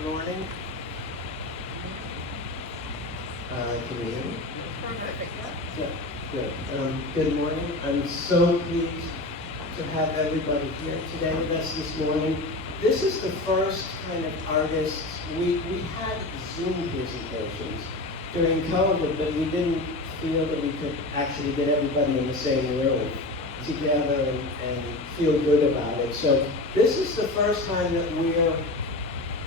Good morning. Can you hear me? Perfect. Yeah, good. Good morning. I'm so pleased to have everybody here today with us this morning. This is the first kind of artists. We had Zoom presentations during COVID, but we didn't feel that we could actually get everybody in the same room together and feel good about it. So this is the first time that we're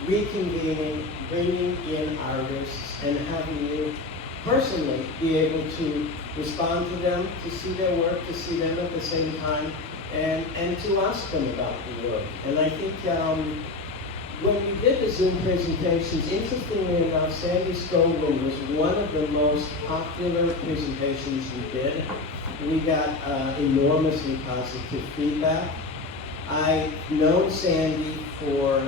reconvening, bringing in artists and having you personally be able to respond to them, to see their work, to see them at the same time, and to ask them about the work. And I think when we did the Zoom presentations, interestingly enough, Sandy Skoglund was one of the most popular presentations we did. We got enormously positive feedback. I've known Sandy for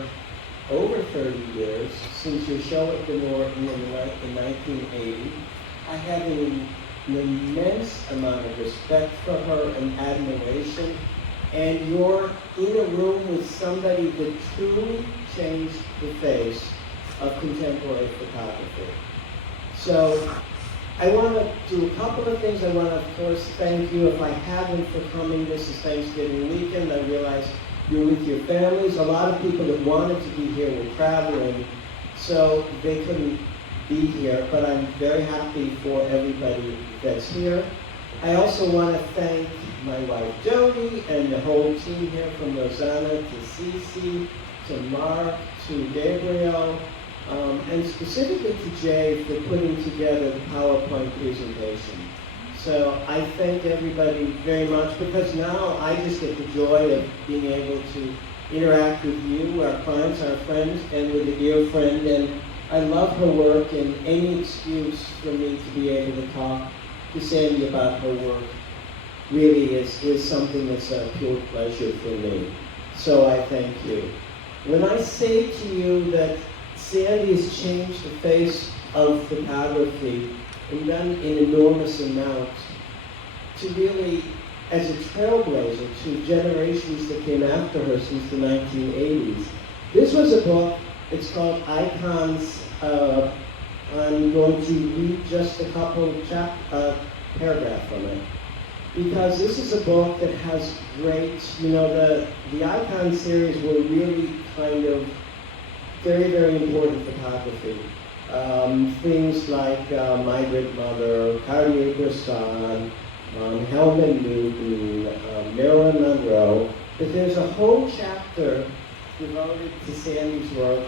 over 30 years, since your show at the Norton in 1980. I have an immense amount of respect for her and admiration. And you're in a room with somebody that truly changed the face of contemporary photography. So I want to do a couple of things. I want to, of course, thank you. If I haven't for coming, this is Thanksgiving weekend. I realize you're with your families. A lot of people that wanted to be here were traveling, so they couldn't be here, but I'm very happy for everybody that's here. I also want to thank my wife Jody and the whole team here, from Rosanna to Cece, to Mark, to Gabriel, and specifically to Jay for putting together the PowerPoint presentation. So I thank everybody very much, because now I just get the joy of being able to interact with you, our clients, our friends, and with a dear friend. And I love her work, and any excuse for me to be able to talk to Sandy about her work really is something that's a pure pleasure for me. So I thank you. When I say to you that Sandy has changed the face of photography and done an enormous amount to really, as a trailblazer to generations that came after her since the 1980s. This was a book, it's called Icons. I'm going to read just a couple paragraph from it, because this is a book that has great, the Icon series were really kind of very, very important photography. Things like Migrant Mother, Cartier-Bresson, Helmut Newton, Marilyn Monroe. But there's a whole chapter devoted to Sandy's work,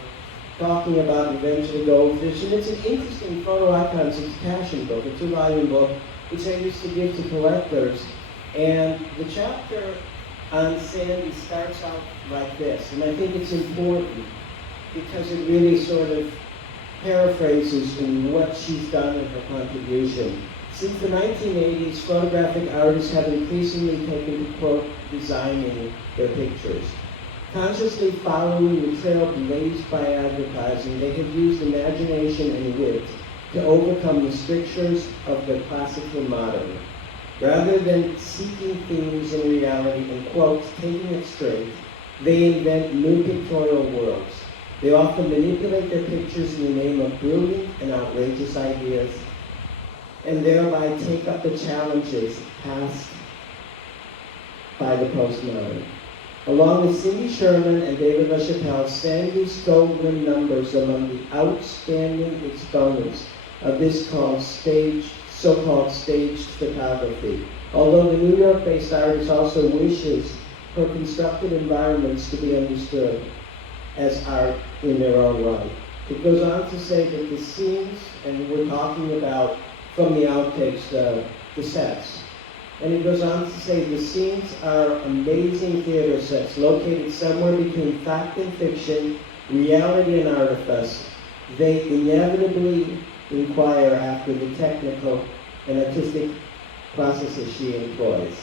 talking about Revenge of the Goldfish. And it's an interesting photo icons. It's a passion book, a 2-volume book, which I used to give to collectors. And the chapter on Sandy starts out like this. And I think it's important because it really sort of paraphrases in what she's done in her contribution. Since the 1980s, photographic artists have increasingly taken to, quote, designing their pictures. Consciously following the trail blazed by advertising, they have used imagination and wit to overcome the strictures of the classical modern. Rather than seeking themes in reality and, quote, taking it straight, they invent new pictorial worlds. They often manipulate their pictures in the name of brilliant and outrageous ideas, and thereby take up the challenges passed by the postmodern. Along with Cindy Sherman and David LaChapelle, Sandy Skoglund numbers among the outstanding exponents of this so-called staged photography. Although the New York-based artist also wishes her constructed environments to be understood as art in their own right. It goes on to say that the scenes, and we're talking about from the outtakes, the sets, and it goes on to say the scenes are amazing theater sets located somewhere between fact and fiction, reality and artifice. They inevitably inquire after the technical and artistic processes she employs.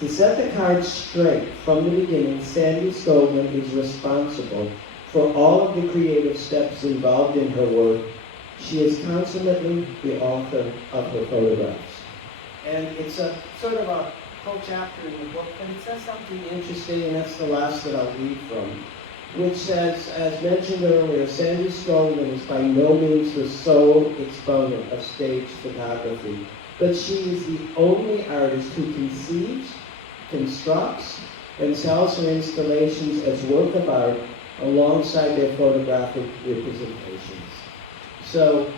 To set the cards straight from the beginning, Sandy Skoglund is responsible for all of the creative steps involved in her work. She is consummately the author of her photographs. And it's a sort of a whole chapter in the book, but it says something interesting, and that's the last that I'll read from. which says, as mentioned earlier, Sandy Skoglund is by no means the sole exponent of stage photography, but she is the only artist who conceives, constructs, and sells her installations as work of art alongside their photographic representations. So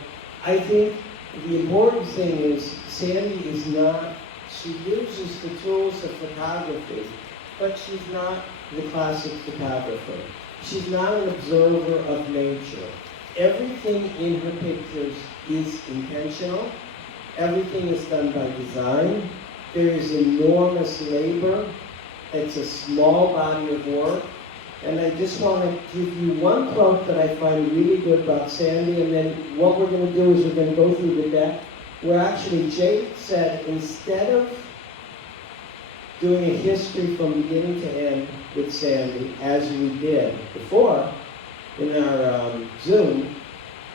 I think the important thing is Sandy is not, she uses the tools of photography, but she's not the classic photographer. She's not an observer of nature. Everything in her pictures is intentional. Everything is done by design. There is enormous labor. It's a small body of work. And I just want to give you one quote that I find really good about Sandy, and then what we're going to do is we're going to go through the deck, where actually Jake said, instead of doing a history from beginning to end with Sandy, as we did before in our Zoom,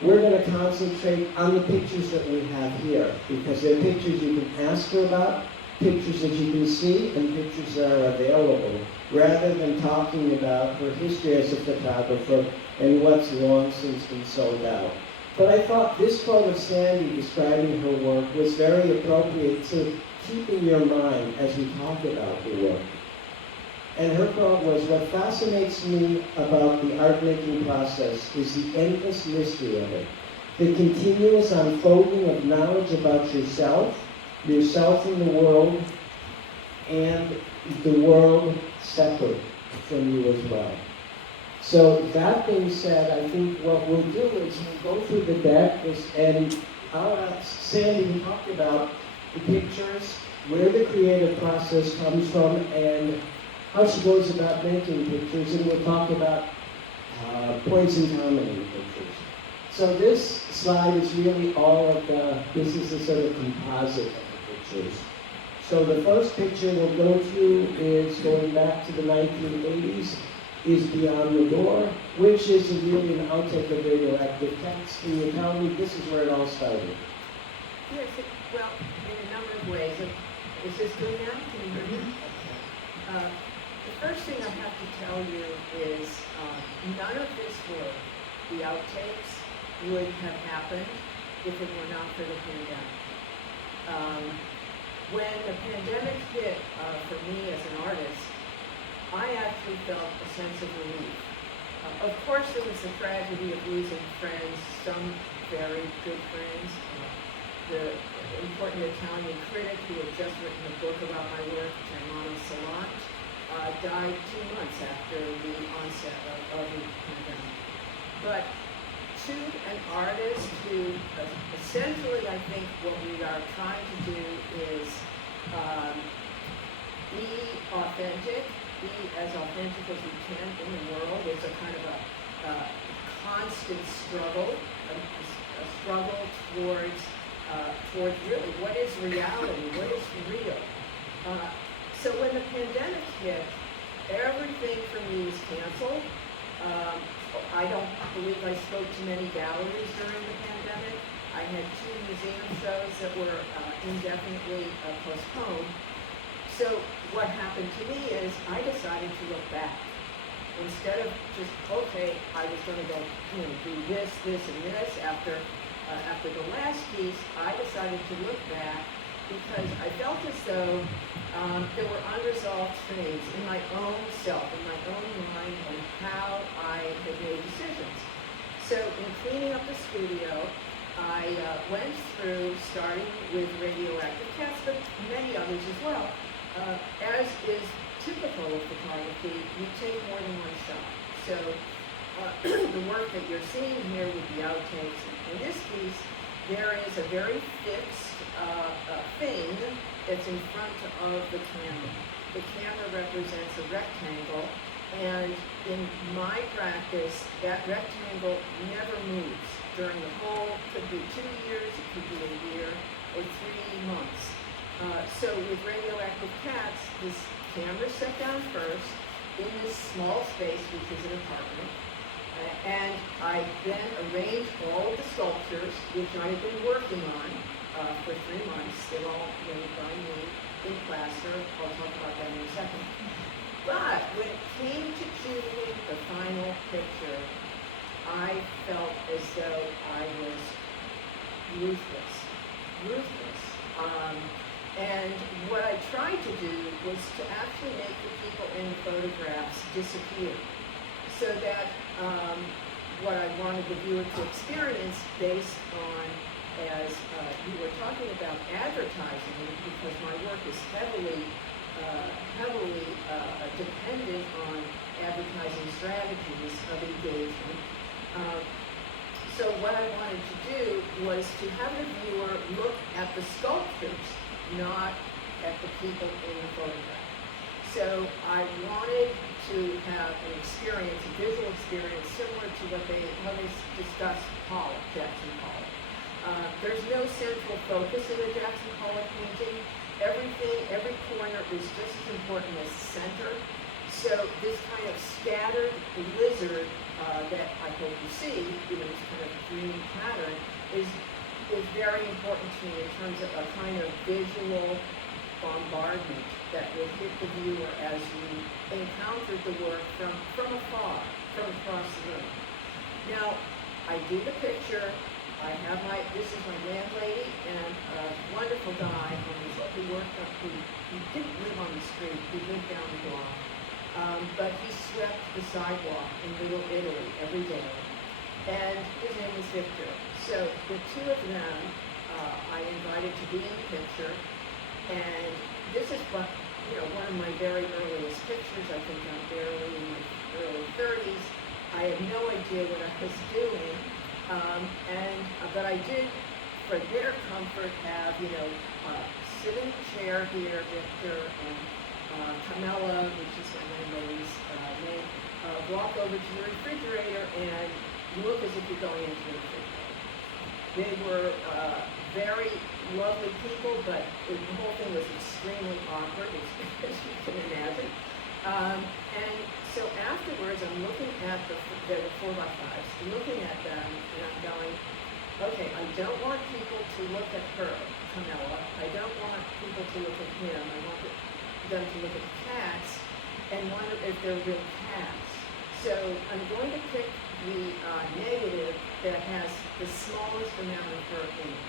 we're going to concentrate on the pictures that we have here, because they're pictures you can ask her about, pictures that you can see, and pictures that are available, rather than talking about her history as a photographer and what's long since been sold out. But I thought this quote of Sandy describing her work was very appropriate to keep in your mind as we talk about the work. And her quote was, "What fascinates me about the art-making process is the endless mystery of it, the continuous unfolding of knowledge about yourself in the world, and the world separate from you as well." So that being said, I think what we'll do is we'll go through the deck, and I'll ask Sandy to talk about the pictures, where the creative process comes from, and how she goes about making pictures, and we'll talk about points in common in the pictures. So this slide is really all of this is the sort of composite of the pictures. So the first picture we'll go through is going back to the 1980s, is Beyond the Door, which is really an outtake of radioactive cats. Can you tell me, this is where it all started? Yes, well, in a number of ways. Is this good now? Can you hear me? Okay. The first thing I have to tell you is none of this work, the outtakes, would have happened if it were not for the pandemic. When the pandemic hit for me as an artist, I actually felt a sense of relief. Of course, there was the tragedy of losing friends, some very good friends. The important Italian critic who had just written a book about my work, Germano Salant, died 2 months after the onset of the pandemic. But to an artist who, essentially, I think what we are trying to do is be authentic, be as authentic as we can in the world. It's a kind of a constant struggle, a struggle towards really what is reality, what is real. So when the pandemic hit, everything for me was canceled. I don't believe I spoke to many galleries during the pandemic. I had 2 museum shows that were indefinitely postponed. So what happened to me is I decided to look back. Instead of just, okay, I was going to go do this, and this after the last piece, I decided to look back because I felt as though there were unresolved things in my own self, in my own mind, and how I had made decisions. So in cleaning up the studio, I went through, starting with radioactive cats, but many others as well. As is typical of photography, you take more than one shot. So the work that you're seeing here with the outtakes, in this piece, there is a very fixed thing that's in front of the camera. The camera represents a rectangle, and in my practice, that rectangle never moves during the whole, could be 2 years, it could be a year, or 3 months. So with radioactive cats, this camera set down first in this small space, which is an apartment, and I then arranged all of the sculptures, which I had been working on for 3 months. They're all made by me in plaster. I'll talk about that in a second. But when it came to choosing the final picture, I felt as though I was ruthless. And what I tried to do was to actually make the people in the photographs disappear, so that what I wanted the viewer to experience, based on, as you were talking about advertising, because my work is heavily dependent on advertising strategies of engagement. So what I wanted to do was to have the viewer look at the sculptures, not at the people in the photograph. So I wanted to have an experience, a visual experience, similar to how they discuss Pollock, Jackson Pollock. There's no central focus in a Jackson Pollock painting. Every corner is just as important as the center. So this kind of scattered lizard that I hope you see, this kind of green pattern, is very important to me in terms of a kind of visual bombardment that will hit the viewer as you encounter the work from afar, from across the room. Now, I do the picture. This is my landlady and a wonderful guy who worked up, who didn't live on the street, he lived down the block. But he swept the sidewalk in Little Italy every day, and his name was Victor. So the two of them I invited to be in the picture, and this is one of my very earliest pictures. I think I'm barely in my early 30s. I had no idea what I was doing, but I did, for their comfort, have sit in the chair here, Victor, and Camilla, which is my landlady's name, walk over to the refrigerator and look as if you're going into the refrigerator. They were very lovely people, but the whole thing was extremely awkward, as you can imagine. And so afterwards, I'm looking at there were 4x5s, looking at them, and I'm going, okay, I don't want people to look at her, Camilla. I don't want people to look at him. I want them to look at the cats and wonder if they're real cats. So I'm going to pick the negative that has the smallest amount of her in it.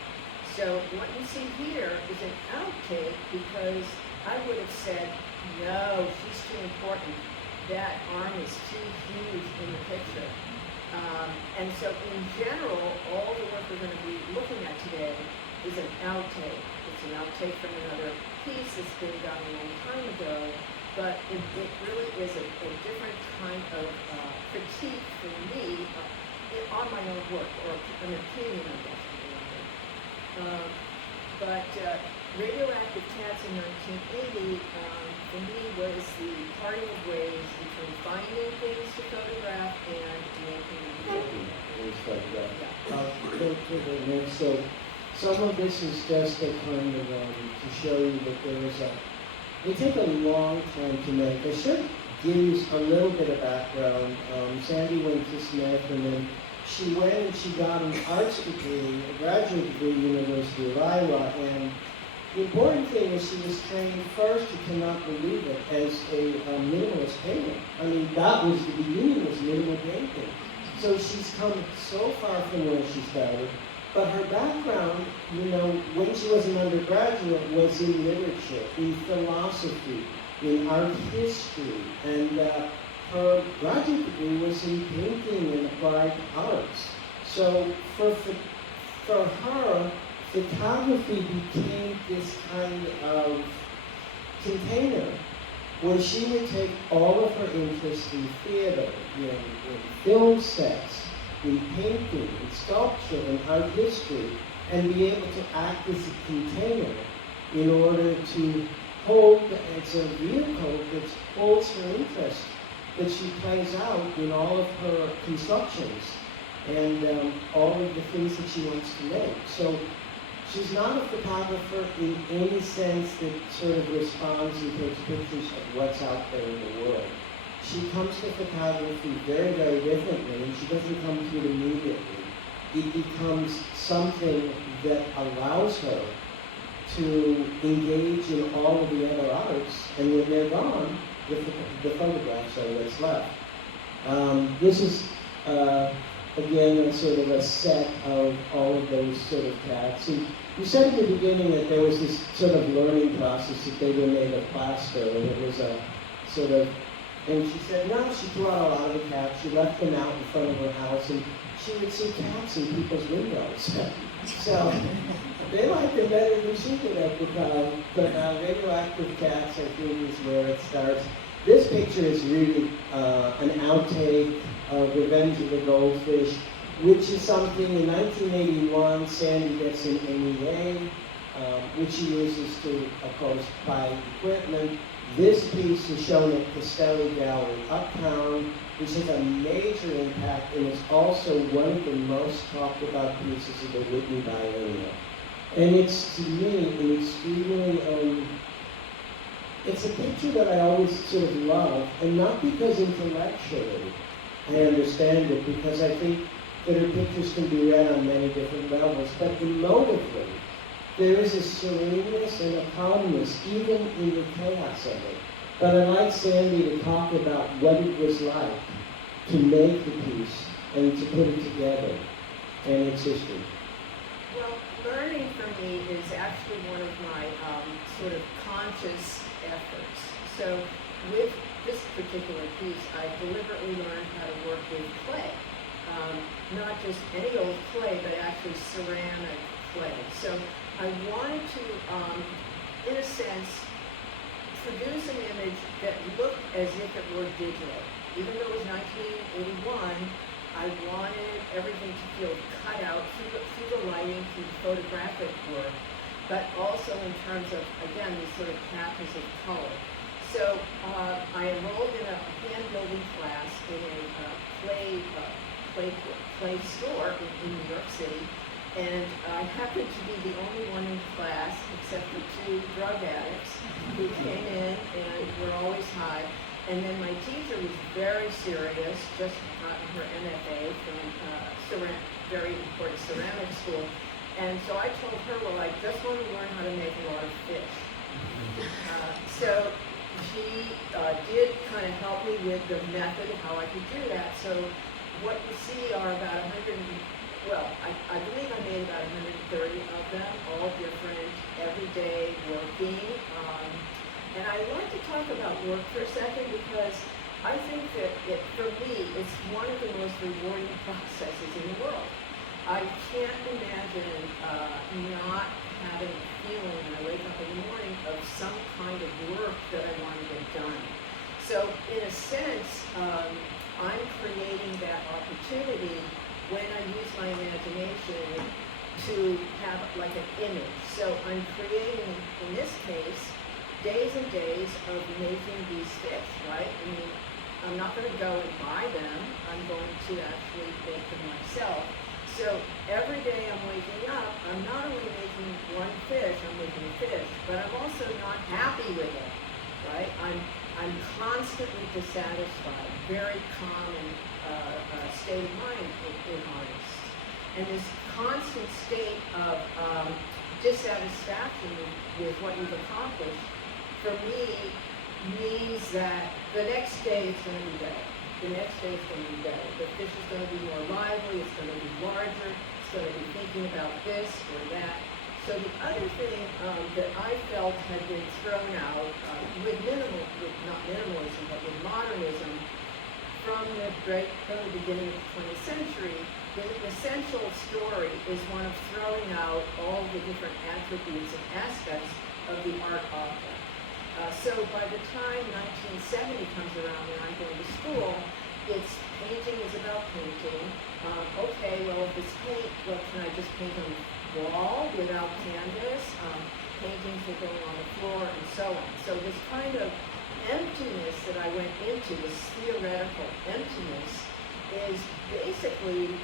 So what you see here is an outtake, because I would have said, no, she's too important. That arm is too huge in the picture. And so in general, all the work we're going to be looking at today is an outtake. It's an outtake from another piece that's been done a long time ago, but it really is a different kind of critique for me on my own work, or an opinion, I guess. But Radioactive Cats in 1980, for me, was the parting of ways between finding things to photograph and making them. So some of this is just a kind of to show you that they take a long time to make. I should give you a little bit of background. Sandy went to Smith, and then she went and she got an arts degree, a graduate degree at the University of Iowa, and the important thing is she was trained first, you cannot believe it, as a minimalist painter. I mean, that was the beginning, was minimal painting. So she's come so far from where she started, but her background, when she was an undergraduate, was in literature, in philosophy, in art history, and her graduate degree was in painting and applied arts. So for her, photography became this kind of container where she would take all of her interests in theater, in film sets, in painting, in sculpture, in art history, and be able to act as a container in order to hold, as a vehicle that holds her interest, that she plays out in all of her constructions and all of the things that she wants to make. So she's not a photographer in any sense that sort of responds and takes pictures of what's out there in the world. She comes to photography very, very differently, and she doesn't come to it immediately. It becomes something that allows her to engage in all of the other arts, and when they're gone, the photographs are what's left. This is, again, a sort of a set of all of those sort of cats. And you said at the beginning that there was this sort of learning process that they were made of plaster, and it was a sort of, and she said, no, she threw out a lot of the cats, she left them out in front of her house, and she would see cats in people's windows. So, they liked it better than she did at the time, but radioactive cats, I think, is where it starts. This picture is really an outtake of Revenge of the Goldfish, which is something in 1981, Sandy gets an MEA, which she uses to, of course, buy equipment. This piece is shown at Castelli Gallery Uptown, which has a major impact and is also one of the most talked about pieces of the Whitney biennial. And it's, to me, an extremely, it's a picture that I always sort of love, and not because intellectually I understand it, because I think that her pictures can be read on many different levels, but emotively, there is a sereneness and a calmness, even in the chaos of it. But I'd like Sandy to talk about what it was like to make the piece and to put it together and its history. Well, learning for me is actually one of my sort of conscious efforts. So with this particular piece, I deliberately learned how to work with clay. Not just any old clay, but actually ceramic clay. So I wanted to, in a sense, produce an image that looked as if it were digital. Even though it was 1981, I wanted everything to feel cut out through the lighting, through the photographic work, but also in terms of, again, these sort of patterns of color. So I enrolled in a hand building class in a clay store in New York City, and I happened to be the only one in class, except for two drug addicts who came in and were always high. And then my teacher was very serious, just gotten her MFA from very important ceramic school. And so I told her, well, I just want to learn how to make a lot of fish. So she did kind of help me with the method of how I could do that. So what you see are about 100, well, I believe I made about 130 of them, all different, everyday working. And I like to talk about work for a second because I think that for me, it's one of the most rewarding processes in the world. I can't imagine not having a feeling when I wake up in the morning of some kind of work that I want to get done. So in a sense, I'm creating that opportunity when I use my imagination to have like an image. So I'm creating, in this case, days and days of making these fish, right? I mean, I'm not going to go and buy them. I'm going to actually make them myself. So every day I'm waking up, I'm not only making one fish, I'm making a fish, but I'm also not happy with it, right? I'm constantly dissatisfied, very calm and state of mind, in honest. And this constant state of dissatisfaction with what you've accomplished, for me, means that the next day it's going to be better. The next day it's going to be better. The fish is going to be more lively, it's going to be larger, it's going to be thinking about this or that. So the other thing that I felt had been thrown out with not minimalism, but with modernism, from the beginning of the 20th century, the essential story is one of throwing out all the different attributes and aspects of the art object. So by the time 1970 comes around and I'm going to school, it's painting is about painting. Okay, well, if it's paint, well, can I just paint on the wall without canvas? Paintings will go on the floor and so on. So this kind of emptiness that I went into, this theoretical emptiness, is basically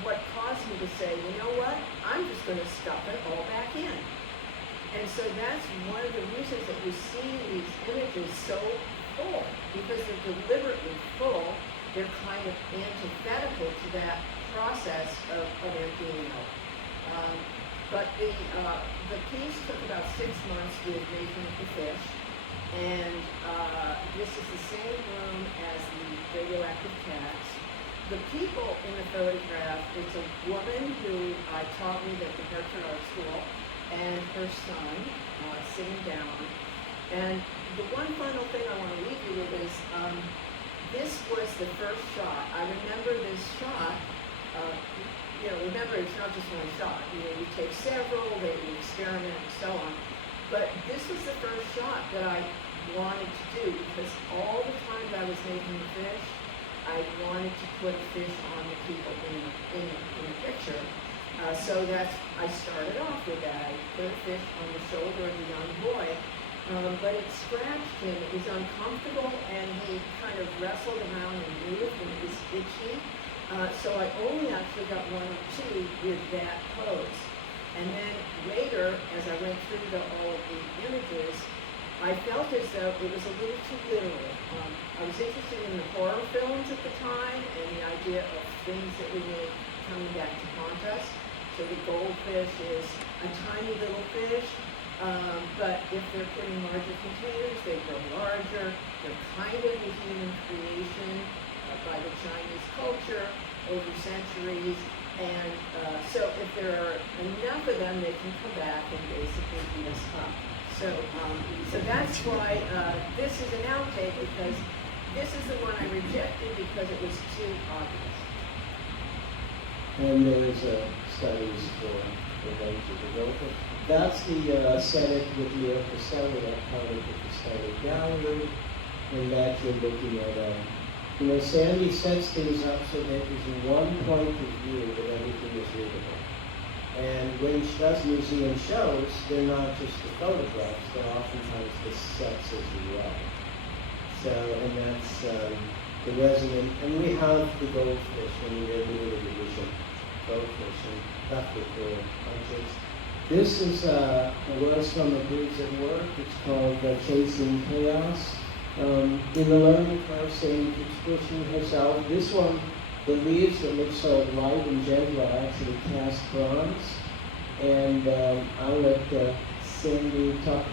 what caused me to say, you know what, I'm just going to stuff it all back in. And so that's one of the reasons that you see these images so full, because they're deliberately full. They're kind of antithetical to that process of emptying out. But the piece took about 6 months with making the fish, And this is the same room as the radioactive cats. The people in the photograph, it's a woman who taught me at the Hartford Art School, and her son sitting down. And the one final thing I want to leave you with is, this was the first shot. I remember this shot. Remember, it's not just one shot. You take several, you experiment, and so on. But this was the first shot that I wanted to do, because all the time I was making the fish, I wanted to put a fish on the people in the picture. So I started off with that. I put a fish on the shoulder of the young boy, but it scratched him. It was uncomfortable, and he kind of wrestled around and moved, and it was itchy. So I only actually got one or two with that pose. And then later, as I went through all of the images, I felt as though it was a little too literal. I was interested in the horror films at the time and the idea of things that we made coming back to haunt us. So the goldfish is a tiny little fish, but if they're put in larger containers, they grow larger. They're kind of a human creation by the Chinese culture over centuries. And so if there are enough of them, they can come back and basically beat us up. So that's why this is an outtake, because this is the one I rejected because it was too obvious. And there's studies for range of development. That's the aesthetic with the orchestra, that part of the aesthetic gallery, and that you're looking at. Sandy sets things up so that there's one point of view that everything is readable. And when she does museum shows, they're not just the photographs, they're oftentimes the sets as well. So, and that's the resonant, and we have the goldfish, and we have limited edition goldfish, and that's what cool punches. This is was from a Breeds at Work. It's called Chasing Chaos. In the learning curve, Sandy keeps pushing herself. This one, the leaves that look so light and gentle are actually cast bronze. And I'll let Sandy talk.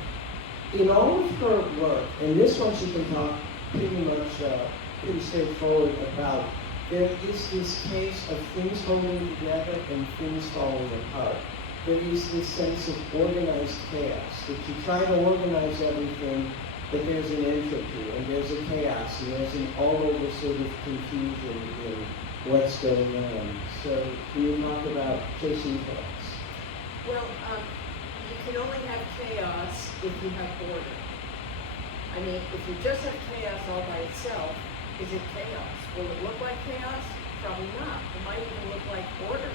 In all of her work, and this one she can talk pretty straightforward about, there is this case of things holding together and things falling apart. There is this sense of organized chaos, that you try to organize everything, but there's an entropy, and there's a chaos, and there's an all-over sort of confusion in what's going on. So can you talk about chasing chaos? Well, you can only have chaos if you have order. I mean, if you just have chaos all by itself, is it chaos? Will it look like chaos? Probably not. It might even look like order.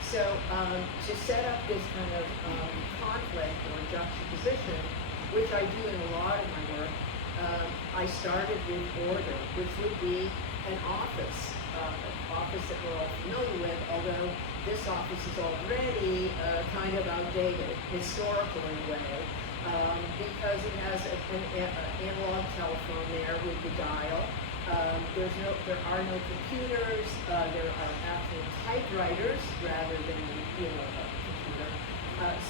So to set up this kind of conflict or juxtaposition, which I do in a lot of my work, I started with order, which would be an office that we're all familiar with, although this office is already kind of outdated, historical in a way, because it has an analog telephone there with the dial. There are no computers. There are actual typewriters rather than a computer.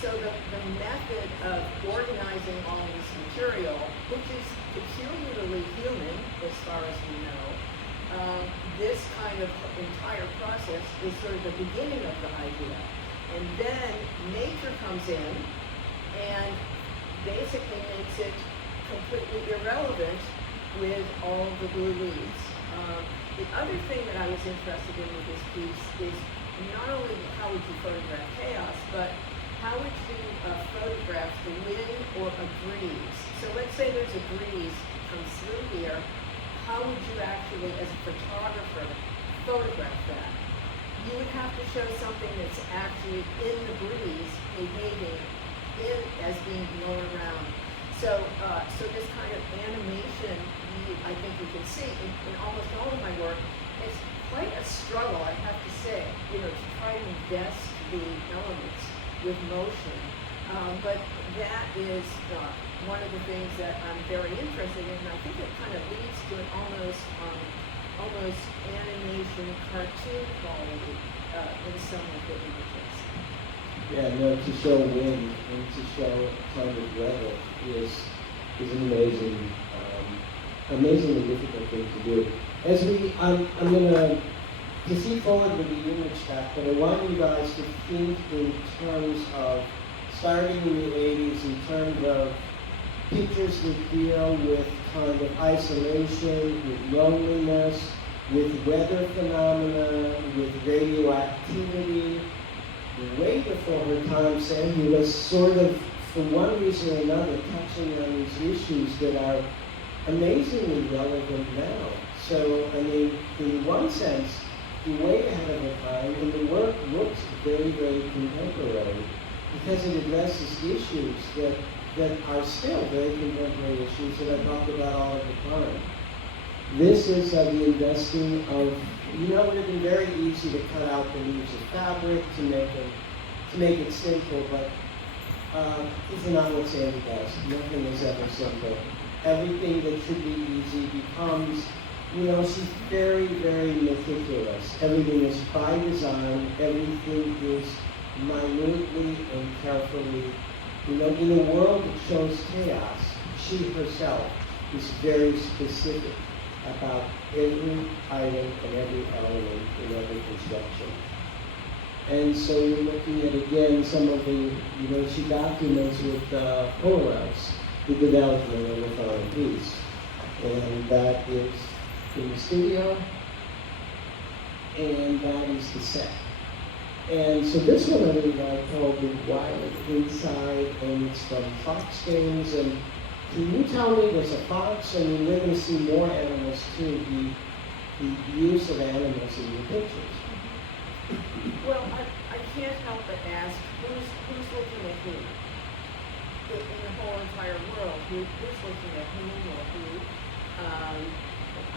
So the method of organizing all this material, which is peculiarly human as far as we know, this kind of entire process is sort of the beginning of the idea. And then nature comes in and basically makes it completely irrelevant with all the blue leaves. The other thing that I was interested in with this piece is not only how would you photograph chaos, but how would you photograph the wind or a breeze? So let's say there's a breeze comes through here. How would you actually, as a photographer, photograph that? You would have to show something that's actually in the breeze, behaving as being blown around. So this kind of animation, I think you can see in almost all of my work, it's quite a struggle, I have to say, to try to invest the elements with motion. But that is one of the things that I'm very interested in, and I think it kind of leads to an almost animation cartoon quality in some of the images. Yeah, no, to show wind and to show kind of weather is is an amazingly difficult thing to do. As I'm going to proceed forward with the image stack, but I want you guys to think in terms of starting in the 80s, in terms of pictures that deal with kind of isolation, with loneliness, with weather phenomena, with radioactivity. Way before her time, Sandy was sort of, for one reason or another, touching on these issues that are amazingly relevant now. So, I mean, in one sense, way ahead of her time, and the work looks very, very contemporary because it addresses issues that are still very contemporary issues that I talk about all of the time. This is the investing of, it would have been very easy to cut out the leaves of fabric to make it simple, but this is not what Sandy does. Nothing is ever simple. Everything that should be easy becomes, she's very, very meticulous. Everything is by design. Everything is minutely and carefully, in a world that shows chaos, she herself is very specific about every item and every element in every construction. And so you're looking at, again, some of the, she documents with photographs the development of the foreign piece. And that is in the studio, and that is the set. And so this one I really like called The Wild Inside, and it's from Fox Games. And can you tell me, there's a fox? I mean, we're going to see more animals too, the use of animals in your pictures. Well, I can't help but ask, who's looking at who? In the whole entire world, who's looking at whom or who? I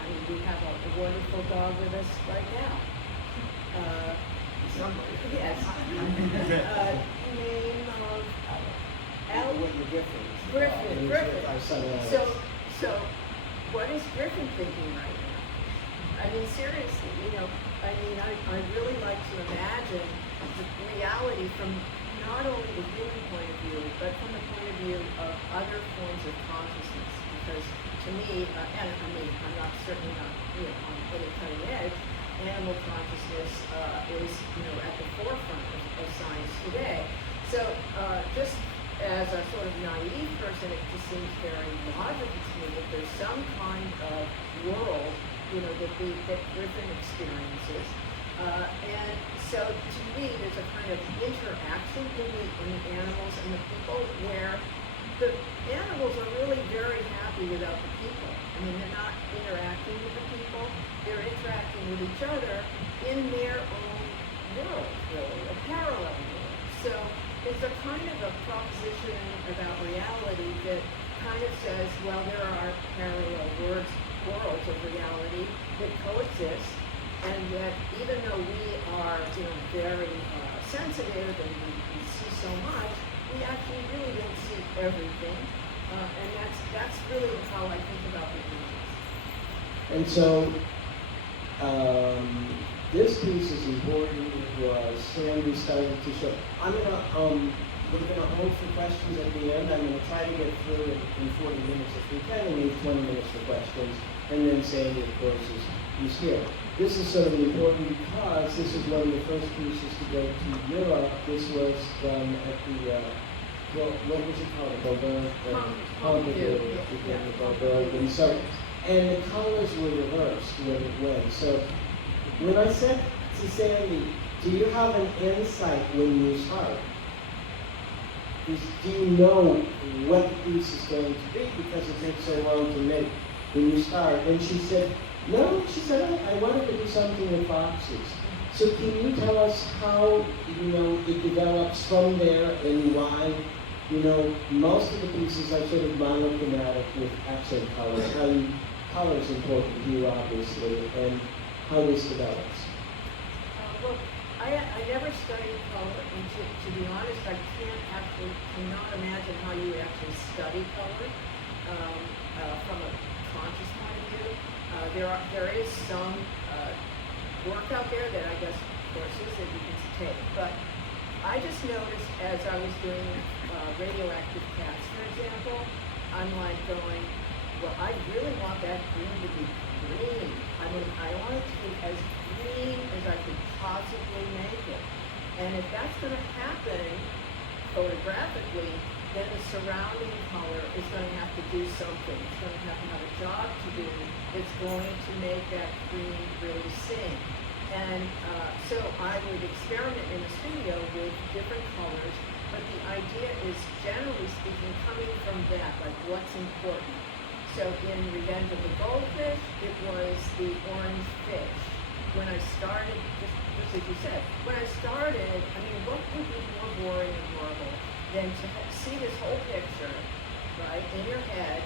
mean, we have a wonderful dog with us right now. Somebody. Yes. Name of Griffin. So what is Griffin thinking right now? I mean, seriously, I really like to imagine the reality from not only the human point of view, but from the point of view of other forms of consciousness. Because to me, I'm certainly not on any cutting edge. Animal consciousness is, at the forefront of science today. So, just as a sort of naive person, it just seems very logical to me that there's some kind of world, that Griffin experiences. And so, to me, there's a kind of interaction in the animals and the people where the animals are really very happy without the people. I mean, they're not interacting with the people. They're interacting with each other in their own world, really, a parallel world. So it's a kind of a proposition about reality that kind of says, well, there are parallel worlds of reality that coexist, and that even though we are, very sensitive and we see so much, we actually really don't see everything, and that's really how I think about the images. And so, this piece is important because Sandy started to show. We're gonna hold for questions at the end. I'm gonna try to get through it in 40 minutes if we can, and leave 20 minutes for questions. And then Sandy, of course, is here. This is sort of important because this is one of the first pieces to go to Europe. This was done at the, what was it called? The and the colors were reversed when it went. So when I said to Sandy, do you have an insight when you start? Do you know what the piece is going to be because it takes so long to make when you start? And she said, no, she said, I wanted to do something with foxes. So can you tell us how, it develops from there and why, most of the pieces are sort of monochromatic with accent colors. Color is important to you, obviously, and how this develops. Well, I never studied color, and to be honest, I cannot imagine how you actually study color from a conscious point of view. There is some work out there that I guess courses that you can take, but I just noticed as I was doing radioactive cats, for example, I'm like going, well, I really want that green to be green. I mean, I want it to be as green as I could possibly make it. And if that's going to happen photographically, then the surrounding color is going to have to do something. It's going to have a job to do. It's going to make that green really sing. And so I would experiment in the studio with different colors, but the idea is, generally speaking, coming from that, like what's important. So in Revenge of the Goldfish, it was the orange fish. When I started, just as you said, when I started, I mean, what would be more boring and horrible than to see this whole picture, right, in your head,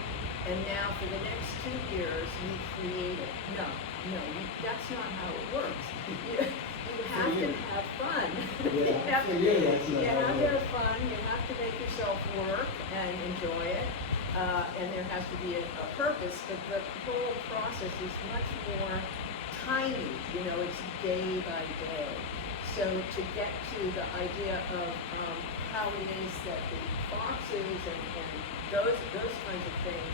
and now for the next 2 years you create it? No, that's not how it works. You have to have fun. Yeah, you have for to, you, that's not you how have it to works. have fun. You have to make yourself work and enjoy it. And there has to be a purpose, but the whole process is much more tiny, it's day by day. So to get to the idea of how it is that the boxes and those kinds of things,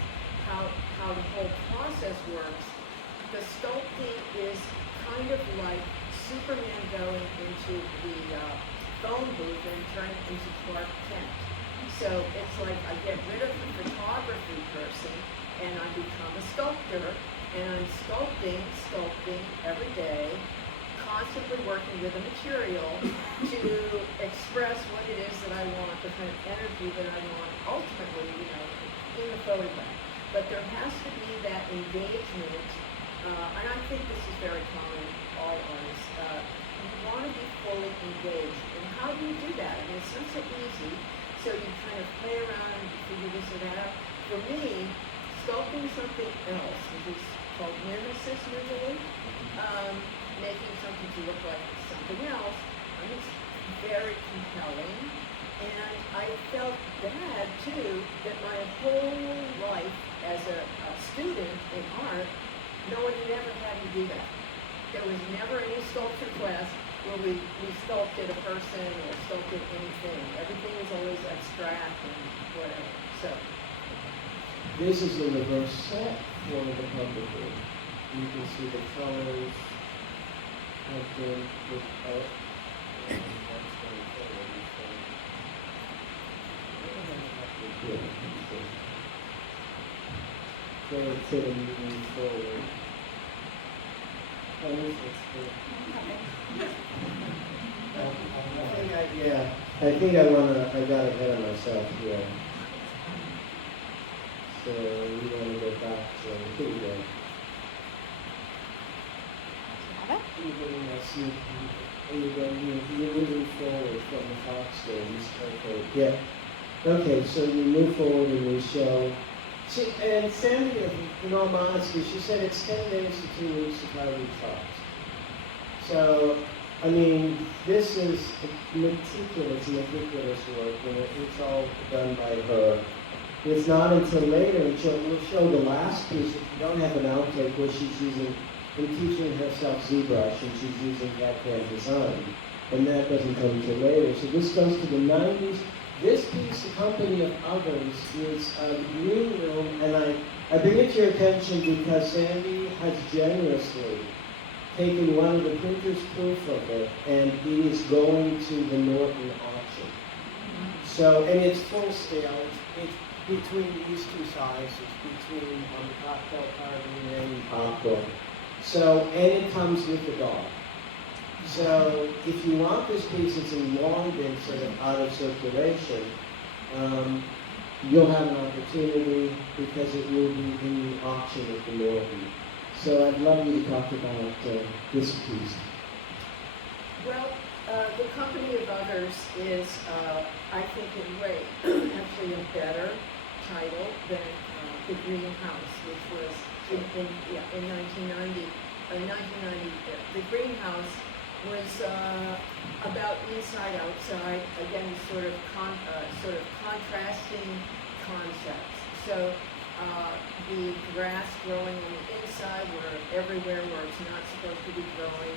how the whole process works, the sculpting is kind of like Superman going into the phone booth and turning into Clark Kent. So it's like I get rid of the photography person and I become a sculptor, and I'm sculpting every day, constantly working with the material to express what it is that I want, the kind of energy that I want ultimately, in the photograph. But there has to be that engagement, and I think this is very common in all artists. You want to be fully engaged. And how do you do that? I mean, it's not so easy. So you kind of play around and figure this or that out. For me, sculpting something else, which is called mimesis usually, making something to look like something else, it's very compelling. And I felt bad too that my whole life as a student in art, no one had ever had me do that. There was never any sculpture class where we sculpted a person or sculpted anything. Everything was always abstract and whatever. So This is the reverse set for the public room. You can see the colors have been without. So instead of moving forward. I think I got ahead of myself here. So we want to go back to, here we go. You're moving forward from the Fox games. Okay, yeah. Okay, so you move forward and you show. And Sandy, in all honesty, she said it's 10 days to 2 weeks to try these Fox. So, I mean, this is meticulous work, and it's all done by her. It's not until later, and we'll show the last piece, if you don't have an outtake, where she's teaching herself ZBrush, and she's using Catcan design. And that doesn't come till later. So this goes to the 90s. This piece, The Company of Others, is the green room, and I bring it to your attention because Sandy has generously taken one of the printer's proof of it, and it is going to the Norton auction. So, and it's full scale. It's between these two sizes, between the cocktail party and popcorn. So, and it comes with the dog. So, if you want this piece, it's long been sort of out of circulation. You'll have an opportunity because it will be in the auction at the Norton. So I'd love you to talk about this piece. Well, The Company of Others is, I think, in a way, actually a better title than The Greenhouse, which was in 1990. In 1990, The Greenhouse was about inside, outside, again, sort of contrasting concepts. So the grass growing on the inside, where everywhere where it's not supposed to be growing,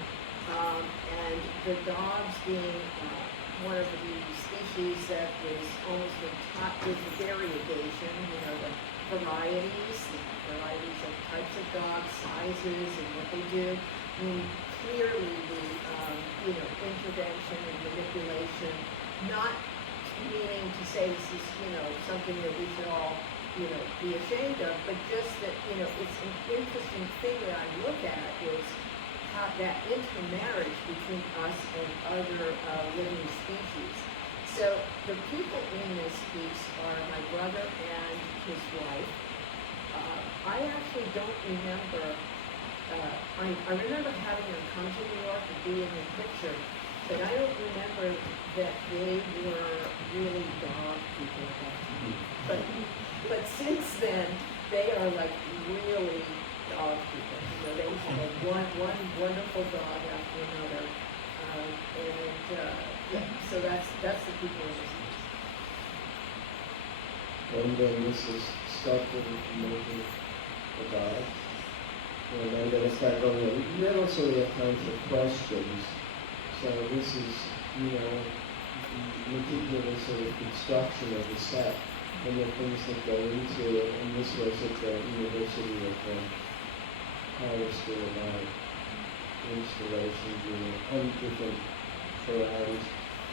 and the dogs being one of the species that was almost the top with the variegation, the varieties of types of dogs, sizes, and what they do. I mean, clearly the intervention and manipulation, not meaning to say this is something that we should all be ashamed of, but just that it's an interesting thing that I look at is how that intermarriage between us and other living species. So the people in this piece are my brother and his wife. I actually don't remember, I remember having them come to New York and be in the picture, but I don't remember that they were really dog people at that time. But since then, they are like really dog people. They have one wonderful dog after another, so that's the people in this piece. And then this is sculptor making the dog. And I'm going to start going a little so we have time for questions. So this is, the meticulous sort of construction of the set and the things that go into it. And this was at the University of Higher School of Art installations, on different varieties.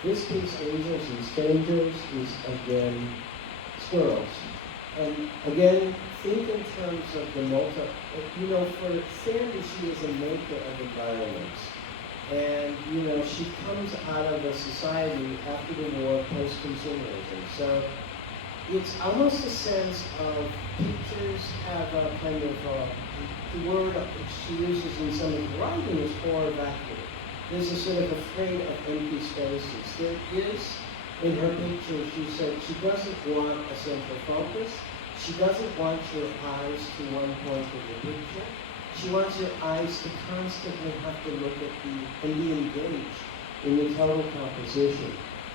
This piece, Angels and Strangers, is again squirrels. And again, think in terms of the for Sandy, she is a maker of environments. And, she comes out of a society after the war, post-consumerism. So it's almost a sense of pictures have a kind of, the word she uses in some of the writing is horror vacuum. There's a sort of afraid of empty spaces. There is, in her picture, she said she doesn't want a central focus. She doesn't want your eyes to one point of the picture. She wants your eyes to constantly have to look at and be engaged in the total composition.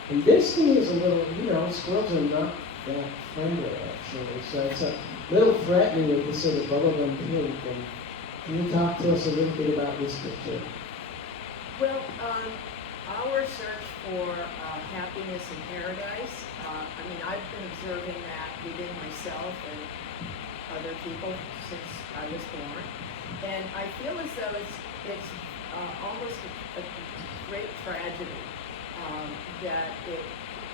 And this thing is a little, squirrels are not that friendly actually. So it's a little threatening with this sort of bubblegum pink. And can you talk to us a little bit about this picture? Well, our search for happiness in paradise, I've been observing that within myself and other people since I was born. And I feel as though it's almost a great tragedy that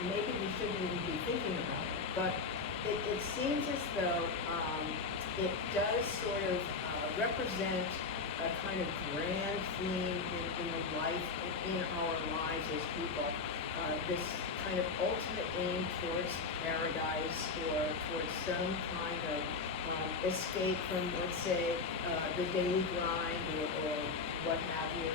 maybe we shouldn't even be thinking about it. But it seems as though it does sort of represent a kind of grand theme in the life, in our lives as people. This kind of ultimate aim towards paradise or towards some kind of escape from, let's say, the daily grind or what have you.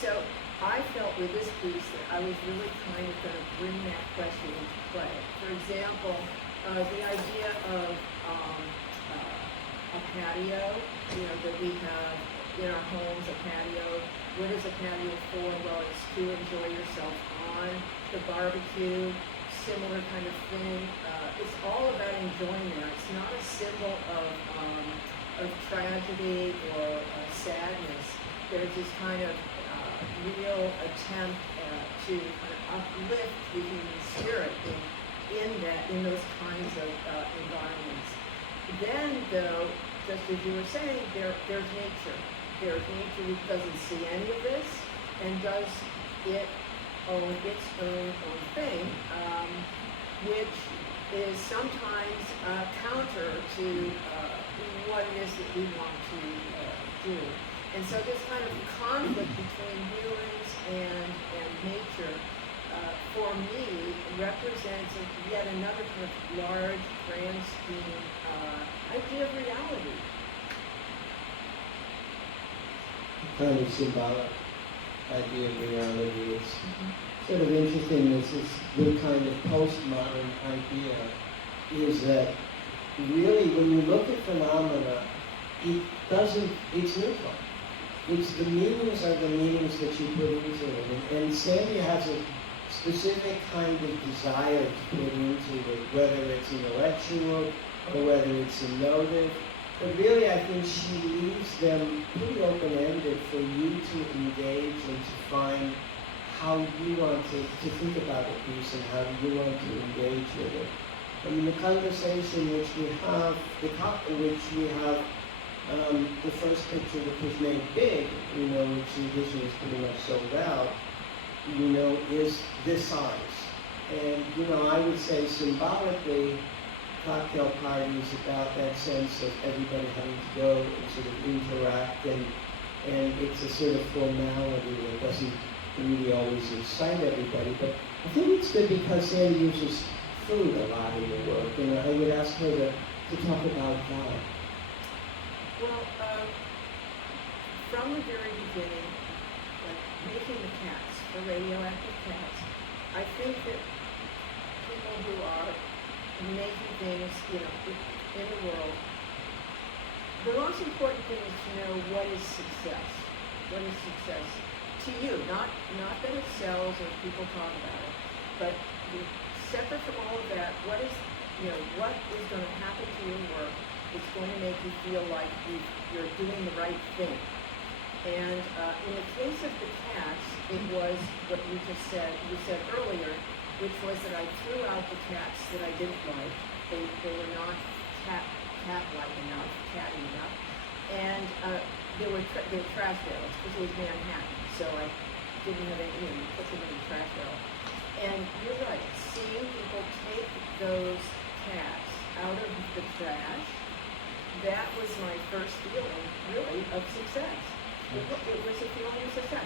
So I felt with this piece that I was really kind of going to bring that question into play. For example, the idea of a patio, that we have in our homes, a patio. What is a patio for? Well, it's to enjoy yourself on the barbecue, similar kind of thing. It's all about enjoying there. It's not a symbol of tragedy or sadness. There's this kind of real attempt to kind of uplift the human spirit in those kinds of environments. Then, though, just as you were saying, there's nature. There's nature which doesn't see any of this and does it own its own thing, which is sometimes counter to what it is that we want to do. And so this kind of conflict between humans and nature, for me, represents yet another kind of large, grand scheme idea of reality. Kind of symbolic idea of reality. It's sort of interesting. This is the kind of postmodern idea is that really when you look at phenomena, it's neutral. It's the meanings are the meanings that you put into it. And Sandy has a specific kind of desire to put into it, whether it's intellectual or whether it's emotive. But really, I think she leaves them pretty open-ended for you to engage and to find how you want to think about a piece and how you want to engage with it. I mean, the conversation which we have, the first picture which was made big, which the edition is pretty much sold out, is this size. And, I would say symbolically, cocktail party is about that sense of everybody having to go and sort of interact, and it's a sort of formality that doesn't really always excite everybody. But I think it's good because Sandy uses food a lot in the work, and I would ask her to talk about that. Well, from the very beginning, like making the cats, the radioactive cats, I think that people who are making things, in the world, the most important thing is to know what is success. What is success to you? Not that it sells or people talk about it, but separate from all of that, what is going to happen to your work? It's going to make you feel like you're doing the right thing. And in the case of the cats, it was what you said earlier, which was that I threw out the cats that I didn't like. They were not cat-like enough, catty enough. And they were trash barrels, because it was Manhattan, so I didn't have any, put them in the trash barrel. And you're right, seeing people take those cats out of the trash, that was my first feeling, really, of success. It was a feeling of success.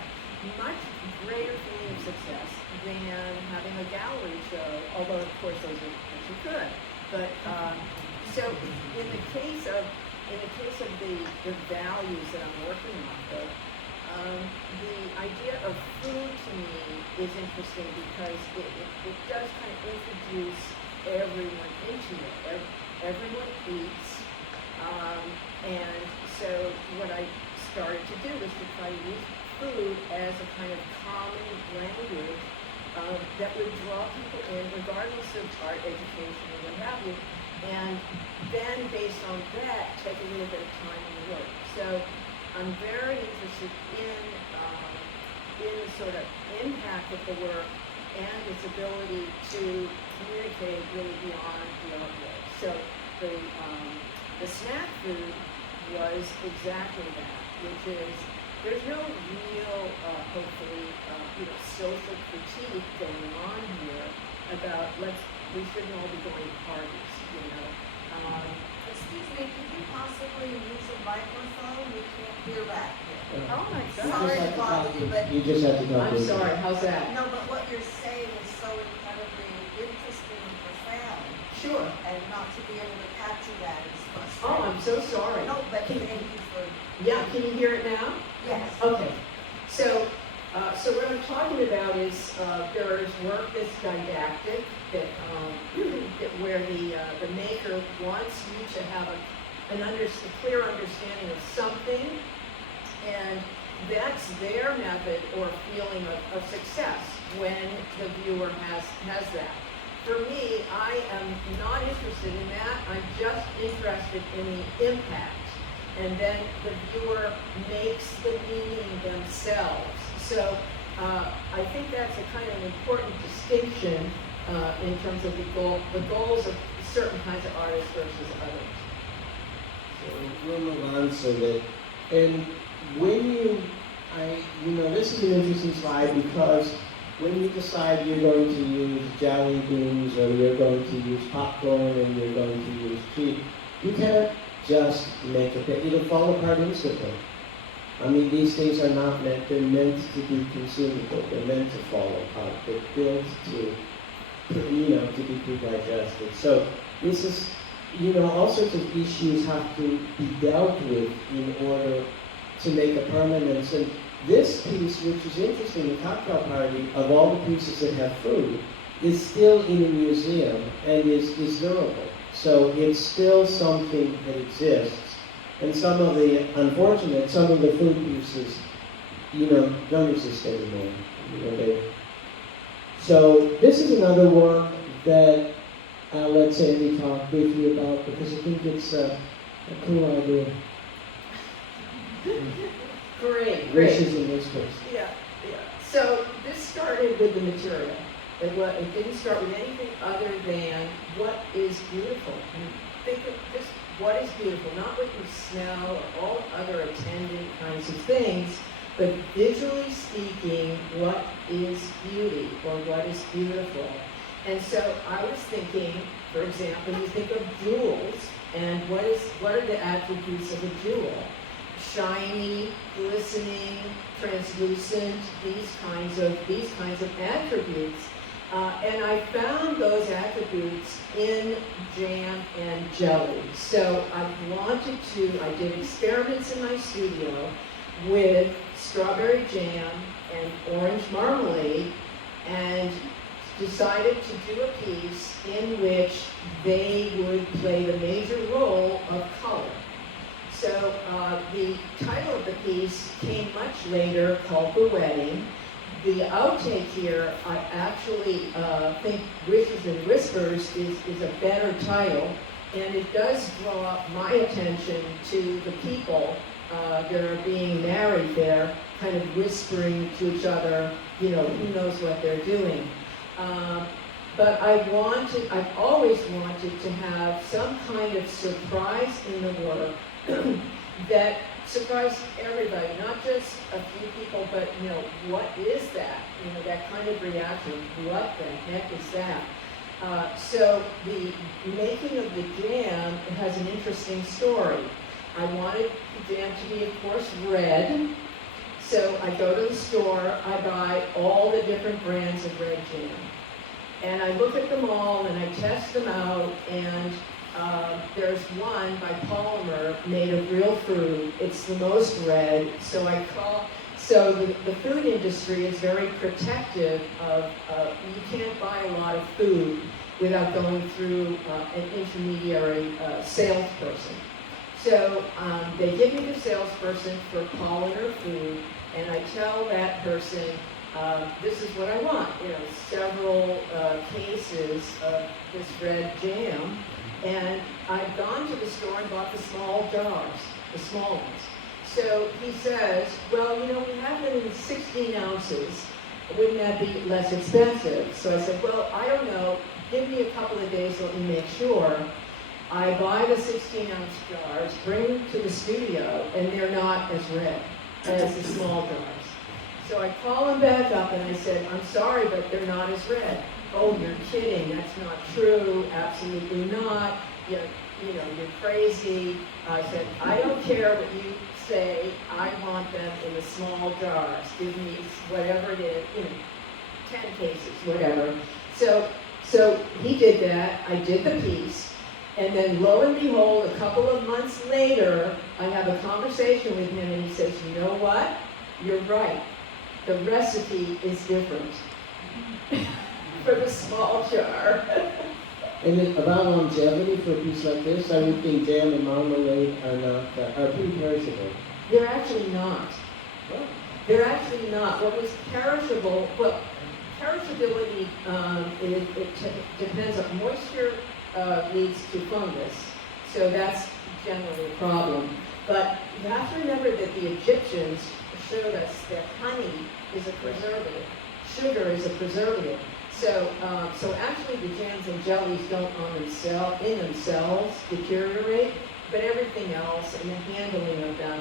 Much greater feeling of success than having a gallery show, although of course those are pretty good. But so in the case of the values that I'm working off of, the idea of food to me is interesting because it does kind of introduce everyone into it. Everyone eats. And so what I started to do was to try to use food as a kind of common language that would draw people in, regardless of art education or what have you, and then based on that, take a little bit of time in the work. So I'm very interested in the sort of impact of the work and its ability to communicate really beyond the artwork. So the snack food was exactly that, which is there's no real, hopefully, social critique going on here about we shouldn't all be going to parties, Excuse me, could you possibly use a microphone? We can't hear back here. Oh my Sorry to bother you, but You just have to talk. I'm sorry, how's that? no, but what you're saying is so incredibly interesting and profound, Sure. and not to be able to capture that is frustrating. Oh, I'm so sorry. No, but thank you for. Yeah, can you hear it now? Yes. Okay. So what I'm talking about is there is work that's didactic, that where the maker wants you to have a clear understanding of something, and that's their method or feeling of success when the viewer has that. For me, I am not interested in that. I'm just interested in the impact. And then the viewer makes the meaning themselves. So I think that's a kind of important distinction in terms of the goals of certain kinds of artists versus others. So we'll move on so that, and when this is an interesting slide because when you decide you're going to use jelly beans or you're going to use popcorn and you're going to use cheese, you can't just make it. It'll fall apart instantly. I mean, these things are not meant, they're meant to be consumable. They're meant to fall apart. They're built to be pre-digested. So this is, all sorts of issues have to be dealt with in order to make a permanence. And this piece, which is interesting, the cocktail party, of all the pieces that have food, is still in a museum and is durable. So it's still something that exists. And some of the food pieces, don't exist anymore. So this is another work that I'll let Sandy talk briefly about because I think it's a cool idea. Great. Wishes in this case. Yeah. So this started started with the material. It didn't start with anything other than what is beautiful. And think of just what is beautiful, not what you smell or all other attendant kinds of things, but visually speaking, what is beauty or what is beautiful. And so I was thinking, for example, you think of jewels, and what are the attributes of a jewel? Shiny, glistening, translucent, these kinds of attributes. And I found those attributes in jam and jelly. So I did experiments in my studio with strawberry jam and orange marmalade, and decided to do a piece in which they would play the major role of color. So the title of the piece came much later, called The Wedding. The outtake here, I actually think Wishes and Whispers is a better title, and it does draw my attention to the people that are being married there, kind of whispering to each other, who knows what they're doing. But I've always wanted to have some kind of surprise in the work that surprised everybody, not just a few people, but what is that? That kind of reaction. What the heck is that? So the making of the jam has an interesting story. I wanted the jam to be, of course, red. So I go to the store, I buy all the different brands of red jam. And I look at them all and I test them out, and there's one by Polymer made of real food. It's the most red, so the food industry is very protective of, you can't buy a lot of food without going through an intermediary salesperson. So they give me the salesperson for Polymer food, and I tell that person, this is what I want, several cases of this red jam. And I've gone to the store and bought the small jars, the small ones. So he says, well, we have them in 16 ounces. Wouldn't that be less expensive? So I said, well, I don't know. Give me a couple of days, let me make sure. I buy the 16-ounce jars, bring them to the studio, and they're not as red as the small jars. So I call him back up and I said, I'm sorry, but they're not as red. Oh, you're kidding, that's not true, absolutely not, you're crazy. I said, I don't care what you say, I want them in the small jars. Give me whatever it is, 10 cases, whatever. So he did that, I did the piece, and then lo and behold, a couple of months later, I have a conversation with him and he says, you know what, you're right, the recipe is different. For the small jar. And about longevity for a piece like this, I would think jam and marmalade are pretty perishable. They're actually not. Oh. They're actually not. What was perishable, well, perishability, it depends on moisture leads to fungus, so that's generally a problem. But you have to remember that the Egyptians showed us that honey is a preservative, sugar is a preservative. So actually the jams and jellies don't in themselves deteriorate, but everything else and the handling of them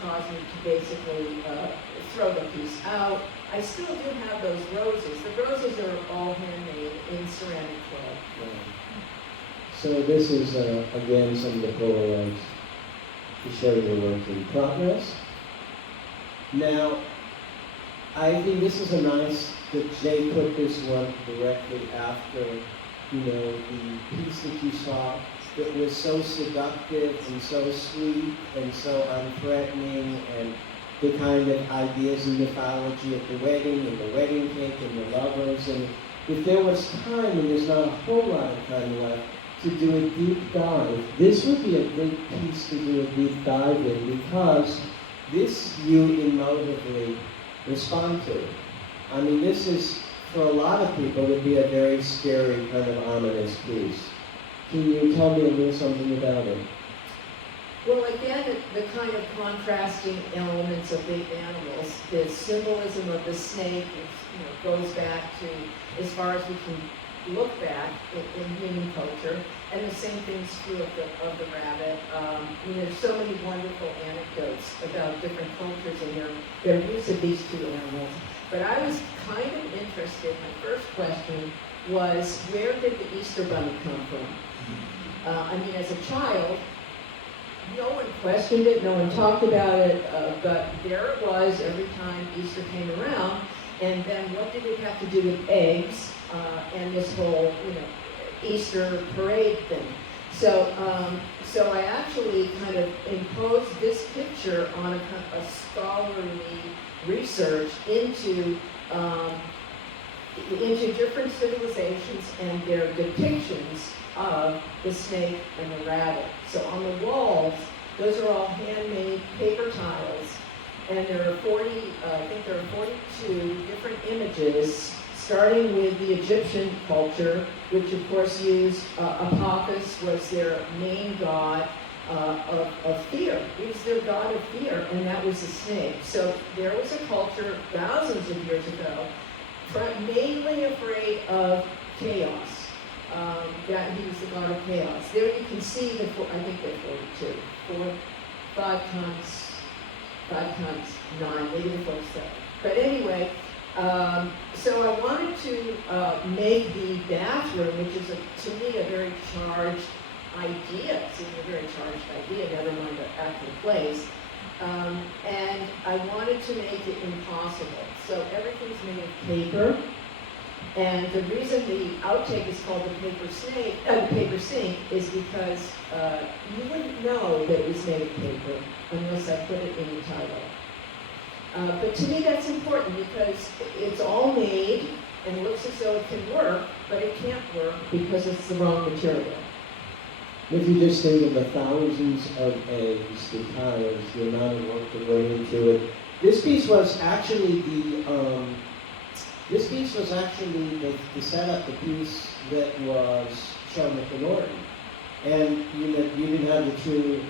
caused me to basically throw the piece out. I still do have those roses. The roses are all handmade in ceramic clay. Right. So this is, again, some of the Polaroids to show your work in progress. Now, I think this is a nice, that Jay put this one directly after, the piece that you saw that was so seductive and so sweet and so unthreatening, and the kind of ideas and mythology of the wedding and the wedding cake and the lovers. And if there was time, and there's not a whole lot of time left, to do a deep dive, this would be a great piece to do a deep dive in, because this you emotively respond to. I mean, this is, for a lot of people, would be a very scary kind of ominous piece. Can you tell me a little something about it? Well, again, the kind of contrasting elements of big animals, the symbolism of the snake, which goes back to as far as we can look back in human culture, and the same thing's true of the rabbit. There's so many wonderful anecdotes about different cultures and their use of these two animals. But I was kind of interested. My first question was, where did the Easter Bunny come from? As a child, no one questioned it, no one talked about it, but there it was every time Easter came around. And then what did it have to do with eggs and this whole, Easter parade thing? So I actually kind of imposed this picture on a scholarly research into different civilizations and their depictions of the snake and the rabbit. So on the walls, those are all handmade paper tiles, and there are 42 different images, starting with the Egyptian culture, which of course used Apophis was their main god of fear. He was their god of fear, and that was the snake. So there was a culture thousands of years ago, mainly afraid of chaos. That he was the god of chaos. There you can see I think they're 42. 5 times 9, maybe the 47. But anyway, so I wanted to make the bathroom, which is to me a very charged idea. It seems a very charged idea, never mind the actual place. And I wanted to make it impossible. So everything's made of paper. And the reason the outtake is called the paper sink is because you wouldn't know that it was made of paper unless I put it in the title. But to me that's important because it's all made and looks as though it can work, but it can't work because it's the wrong material. If you just think of the thousands of eggs, the tiles, the amount of work that went into it, this piece was actually the setup, the piece that was shown at the Norton. And you didn't have the two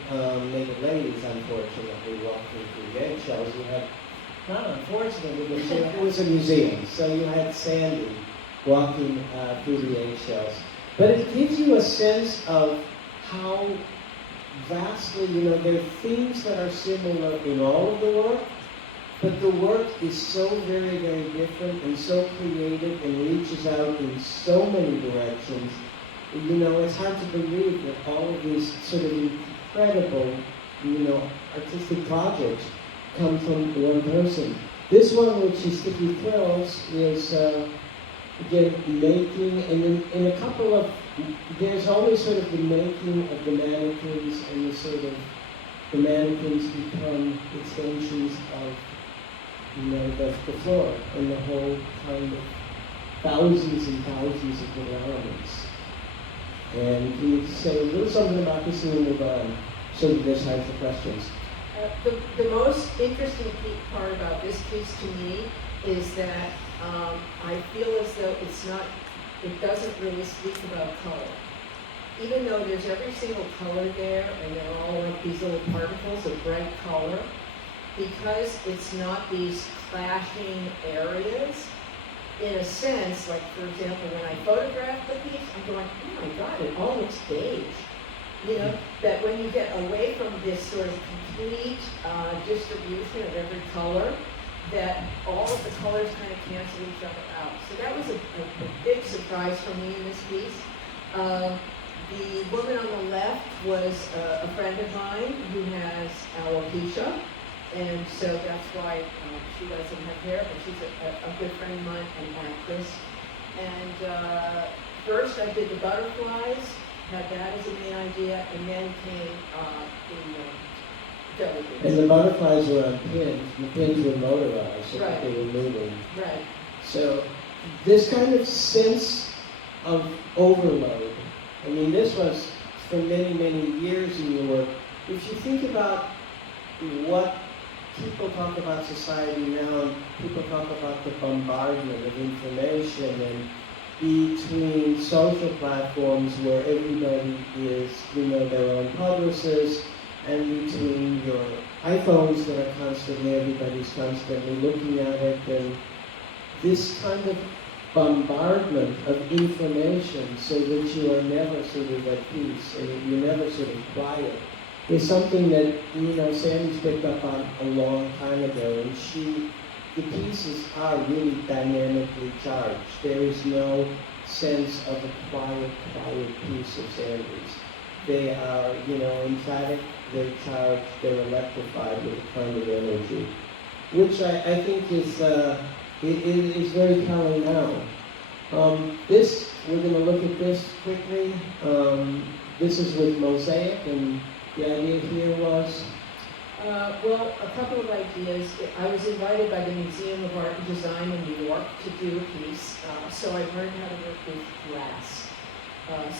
naked ladies, unfortunately, walking through the eggshells. You had, not unfortunately, it was a museum. So you had Sandy walking through the eggshells. But it gives you a sense of how vastly, there are themes that are similar in all of the work, but the work is so very, very different and so creative and reaches out in so many directions. It's hard to believe that all of these sort of incredible, artistic projects come from one person. This one, which is Sticky Thrills, is, again, making, and in a couple of, there's always sort of the making of the mannequins, and the mannequins become extensions of the floor and the whole kind of thousands and thousands of little elements. And can you say a little something about this and then move on so that there's time for questions? The most interesting part about this piece to me is that I feel as though it doesn't really speak about color. Even though there's every single color there and they're all like these little particles of bright color, because it's not these clashing areas, in a sense, like for example, when I photographed the piece, I'm going, oh my God, it all looks beige. That when you get away from this sort of complete distribution of every color, that all of the colors kind of cancel each other out. So that was a big surprise for me in this piece. The woman on the left was a friend of mine who has alopecia. And so that's why she doesn't have hair, but she's a good friend of mine, an actress. And first I did the butterflies, had that as a main idea, and then came the delegates. And the butterflies were on pins. The pins were motorized, so that they were moving. Right. So this kind of sense of overload. This was for many, many years in your work. If you think about what people talk about society now, people talk about the bombardment of information, and between social platforms where everybody is, their own publicist, and between your iPhones that are constantly, everybody's constantly looking at it, and this kind of bombardment of information so that you are never sort of at peace and you're never sort of quiet is something that, Sandy's picked up on a long time ago, and the pieces are really dynamically charged. There is no sense of a quiet piece of Sandy's. They are, emphatic, they're charged, they're electrified with a kind of energy, which I think is very telling now. We're going to look at this quickly. This is with mosaic, and the idea here was? Well, a couple of ideas. I was invited by the Museum of Art and Design in New York to do a piece, so I learned how to work with glass.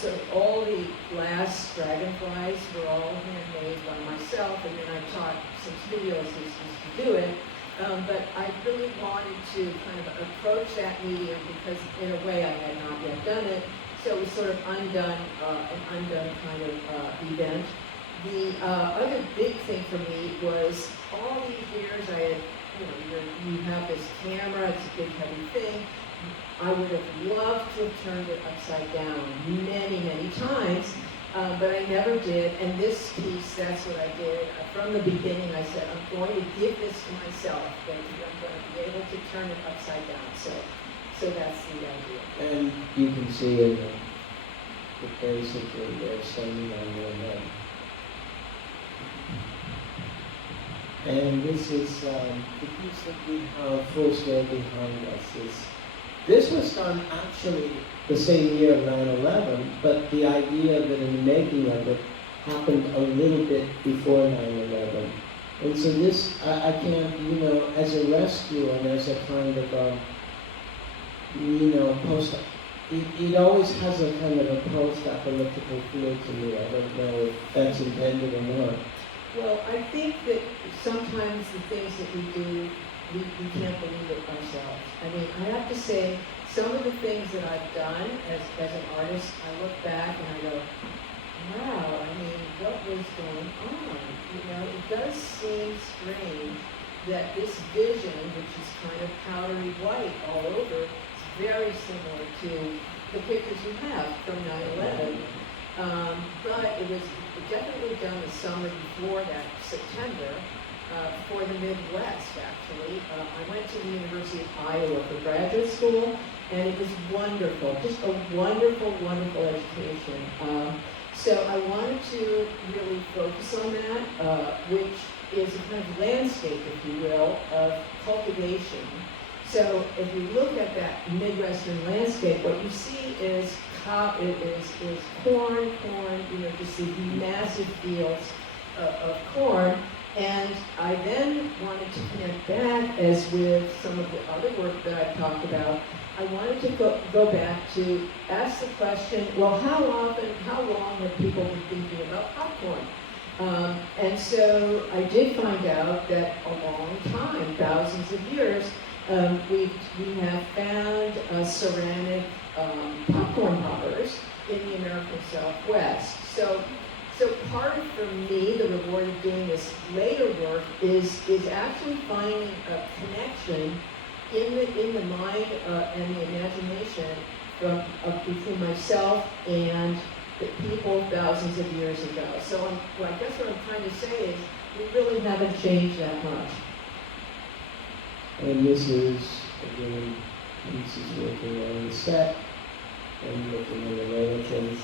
So all the glass dragonflies were all handmade by myself, and then I taught some studio assistants to do it. But I really wanted to kind of approach that medium because in a way I had not yet done it. So it was sort of an undone kind of event. The other big thing for me was all these years I had, you have this camera, it's a big heavy thing. I would have loved to have turned it upside down many, many times, but I never did. And this piece, that's what I did. From the beginning, I said, I'm going to give this to myself. I'm going to be able to turn it upside down. So that's the idea. And you can see in the basically they're standing on their head. And this is the piece that we have full scale behind us. This was done actually the same year of 9/11, but the idea that in the making of it happened a little bit before 9/11. And so this, I can't, as a rescue and as a kind of, it always has a kind of a post-apocalyptic feel to me. I don't know if that's intended or not. Well, I think that sometimes the things that we do, we can't believe it ourselves. I mean, I have to say, some of the things that I've done as an artist, I look back and I go, wow, I mean, what was going on? It does seem strange that this vision, which is kind of powdery white all over, is very similar to the pictures you have from 9/11. But it was definitely done the summer before that, September, for the Midwest, actually. I went to the University of Iowa for graduate school, and it was wonderful, just a wonderful, wonderful education. So I wanted to really focus on that, which is a kind of landscape, if you will, of cultivation. So if you look at that Midwestern landscape, what you see is corn, just these massive fields of corn. And I then wanted to connect that, as with some of the other work that I've talked about, I wanted to go back to ask the question, well, how long have people been thinking about popcorn? And so I did find out that a long time, thousands of years, we have found ceramic popcorn poppers in the American Southwest. So part of, for me, the reward of doing this later work is actually finding a connection in the mind and the imagination between myself and the people thousands of years ago. So I guess what I'm trying to say is we really haven't changed that much. And this is, again, pieces working on the set and looking at the mannequins.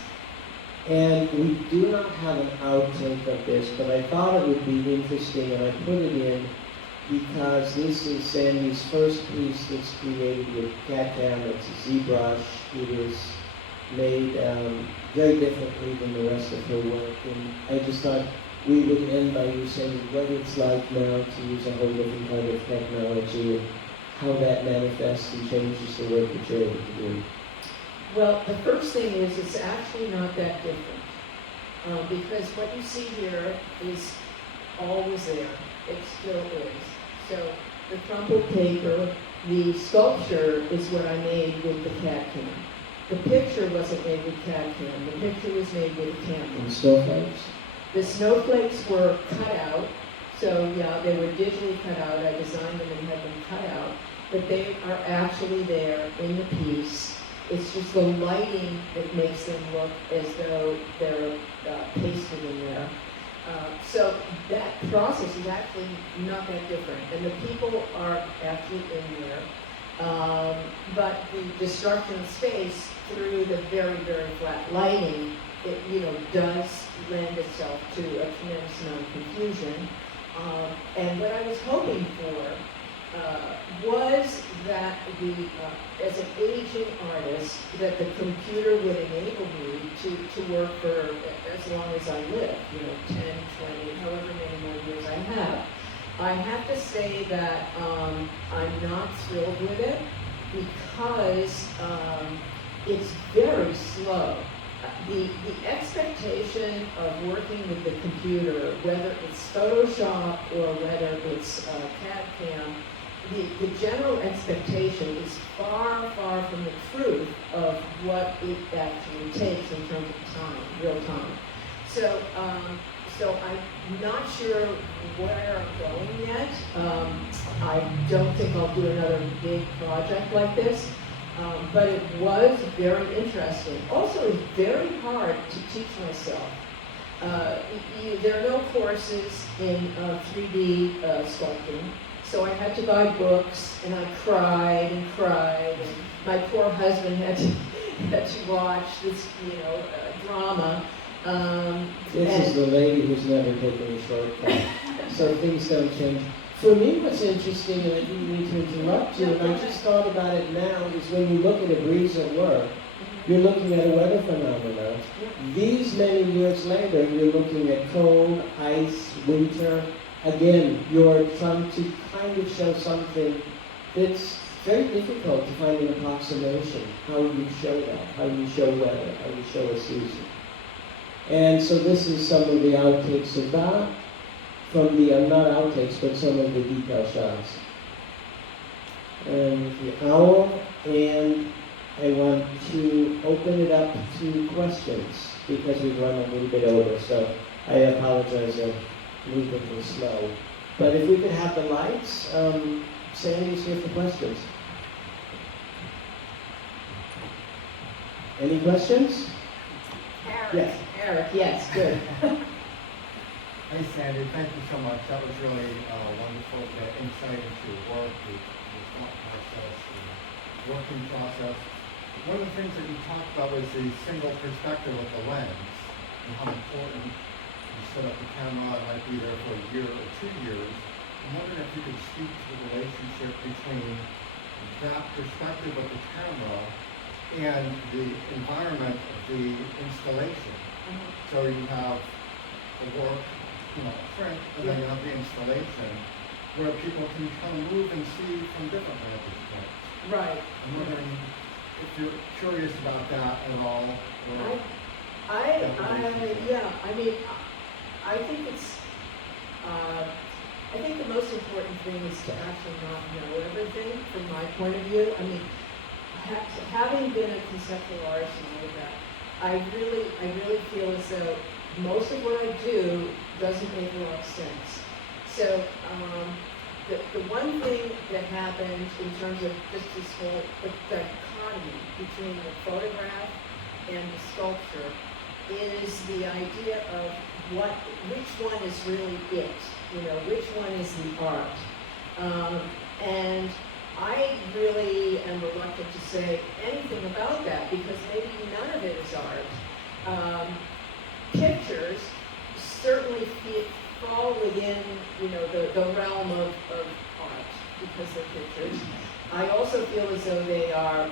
And we do not have an outtake of this, but I thought it would be interesting, and I put it in because this is Sandy's first piece that's created with cat-tan. It's a ZBrush. It is made very differently than the rest of her work. And I just thought we would end by you saying what it's like now to use a whole different kind of technology and how that manifests and changes the work that you're able to do. Well, the first thing is it's actually not that different because what you see here is always there. It still is. So the crumpled paper, the sculpture is what I made with the CAD cam. The picture wasn't made with CAD cam. The picture was made with a camera. And still frames? The snowflakes were cut out, so yeah, they were digitally cut out. I designed them and had them cut out, but they are actually there in the piece. It's just the lighting that makes them look as though they're pasted in there. So that process is actually not that different, and the people are actually in there. But the destruction of space through the very, very flat lighting, it does lend itself to a tremendous amount of confusion. And what I was hoping for was that as an aging artist, that the computer would enable me to work for as long as I live, 10, 20, however many more years I have. I have to say that I'm not thrilled with it because it's very slow. The expectation of working with the computer, whether it's Photoshop or whether it's CAD/CAM, the general expectation is far, far from the truth of what it actually takes in terms of time, real time. So I'm not sure where I'm going yet. I don't think I'll do another big project like this, but it was very interesting. Also, it's very hard to teach myself. There are no courses in 3D sculpting. So I had to buy books, and I cried and cried, and my poor husband had to watch this, drama. This is the lady who's never taken a shortcut, so things don't change. For me, what's interesting, and I didn't mean to interrupt you, and I just thought about it now, is when you look at a breeze at work, you're looking at a weather phenomenon. These many years later, you're looking at cold, ice, winter. Again, you're trying to kind of show something that's very difficult to find an approximation. How you show that, how you show weather, how you show a season. And so this is some of the outtakes of that, from the, not outtakes, but some of the detail shots. And the owl, and I want to open it up to questions, because we've run a little bit over, so I apologize. Moving slow. But if we could have the lights, Sandy's here for questions. Any questions? Eric. Yes. Eric, yes, good. Hey Sandy, thank you so much. That was really wonderful insight into your work, your thought process, your working process. One of the things that you talked about was the single perspective of the lens and how important you set up the camera. It might be there for a year or 2 years. I'm wondering if you could speak to the relationship between that perspective of the camera and the environment of the installation. So you have the work, print, and then you have the installation, where people can kind of move and see from different vantage points. Right. I'm wondering if you're curious about that at all. Or I think it's, I think the most important thing is to actually not know everything from my point of view. I mean, having been a conceptual artist and all of that, I really feel as though most of what I do doesn't make a lot of sense. So the one thing that happens in terms of just this whole dichotomy between the photograph and the sculpture is the idea of which one is really it, which one is the art. And I really am reluctant to say anything about that because maybe none of it is art. Pictures certainly fall within, the realm of art because they're pictures. I also feel as though they are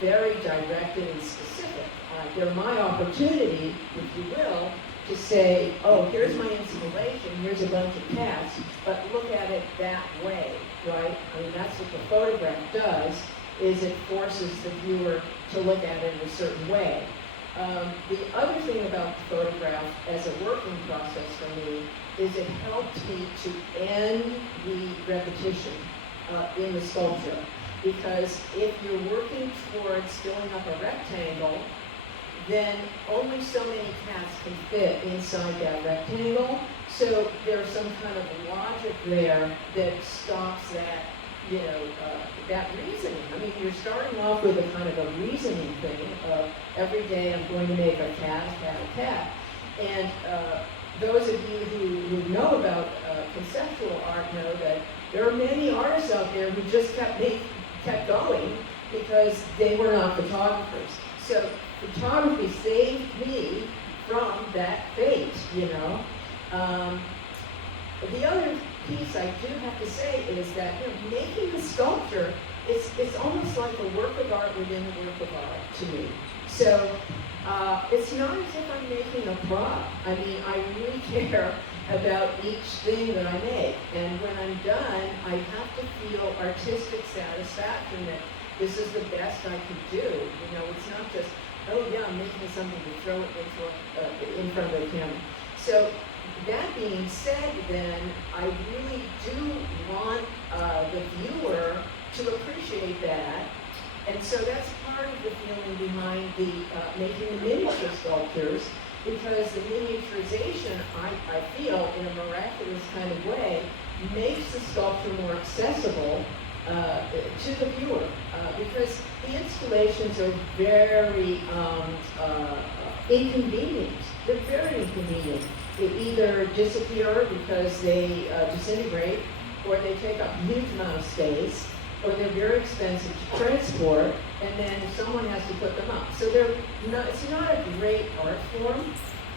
very directed and specific. They're my opportunity, if you will, to say, oh, here's my installation, here's a bunch of cats, but look at it that way, right? I mean, that's what the photograph does, is it forces the viewer to look at it in a certain way. The other thing about the photograph as a working process for me is it helped me to end the repetition in the sculpture. Because if you're working towards filling up a rectangle, then only so many cats can fit inside that rectangle. So there's some kind of logic there that stops that, that reasoning. I mean, you're starting off with a kind of a reasoning thing of every day I'm going to make a cat, a cat, a cat. And those of you who know about conceptual art know that there are many artists out there who just kept going because they were not photographers. So photography saved me from that fate, The other piece I do have to say is that making a sculpture, it's almost like a work of art within a work of art to me. So it's not as if I'm making a prop. I mean, I really care about each thing that I make. And when I'm done, I have to feel artistic satisfaction that this is the best I could do. It's not just, oh yeah, I'm making something to throw it in front of the camera. So that being said, then, I really do want the viewer to appreciate that. And so that's part of the feeling behind the making the miniature sculptures, because the miniaturization, I feel, in a miraculous kind of way, makes the sculpture more accessible to the viewer, because the installations are very inconvenient. They're very inconvenient. They either disappear because they disintegrate, or they take up a huge amount of space, or they're very expensive to transport, and then someone has to put them up. So it's not a great art form,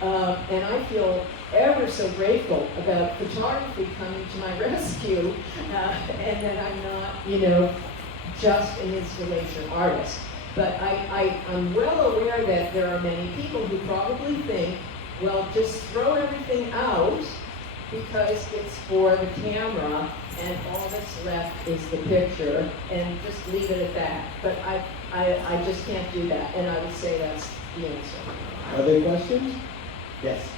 and I feel ever so grateful about photography coming to my rescue, and that I'm not, just an installation artist. But I'm well aware that there are many people who probably think, well, just throw everything out because it's for the camera and all that's left is the picture, and just leave it at that. But I just can't do that, and I would say that's the answer. Other questions? Yes.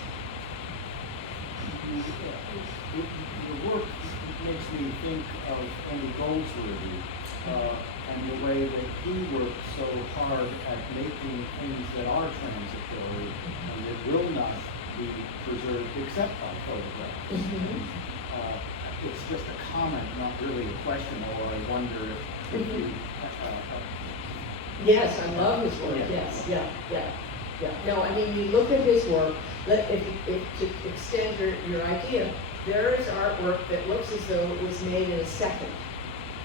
The work makes me think of Andy Goldsworthy and the way that he worked so hard at making things that are transitory and that will not be preserved except by photographs. Mm-hmm. It's just a comment, not really a question, or I wonder if you... Yes, I love his work, yes, yeah. No, I mean, you look at his work, if to extend your idea, there is artwork that looks as though it was made in a second,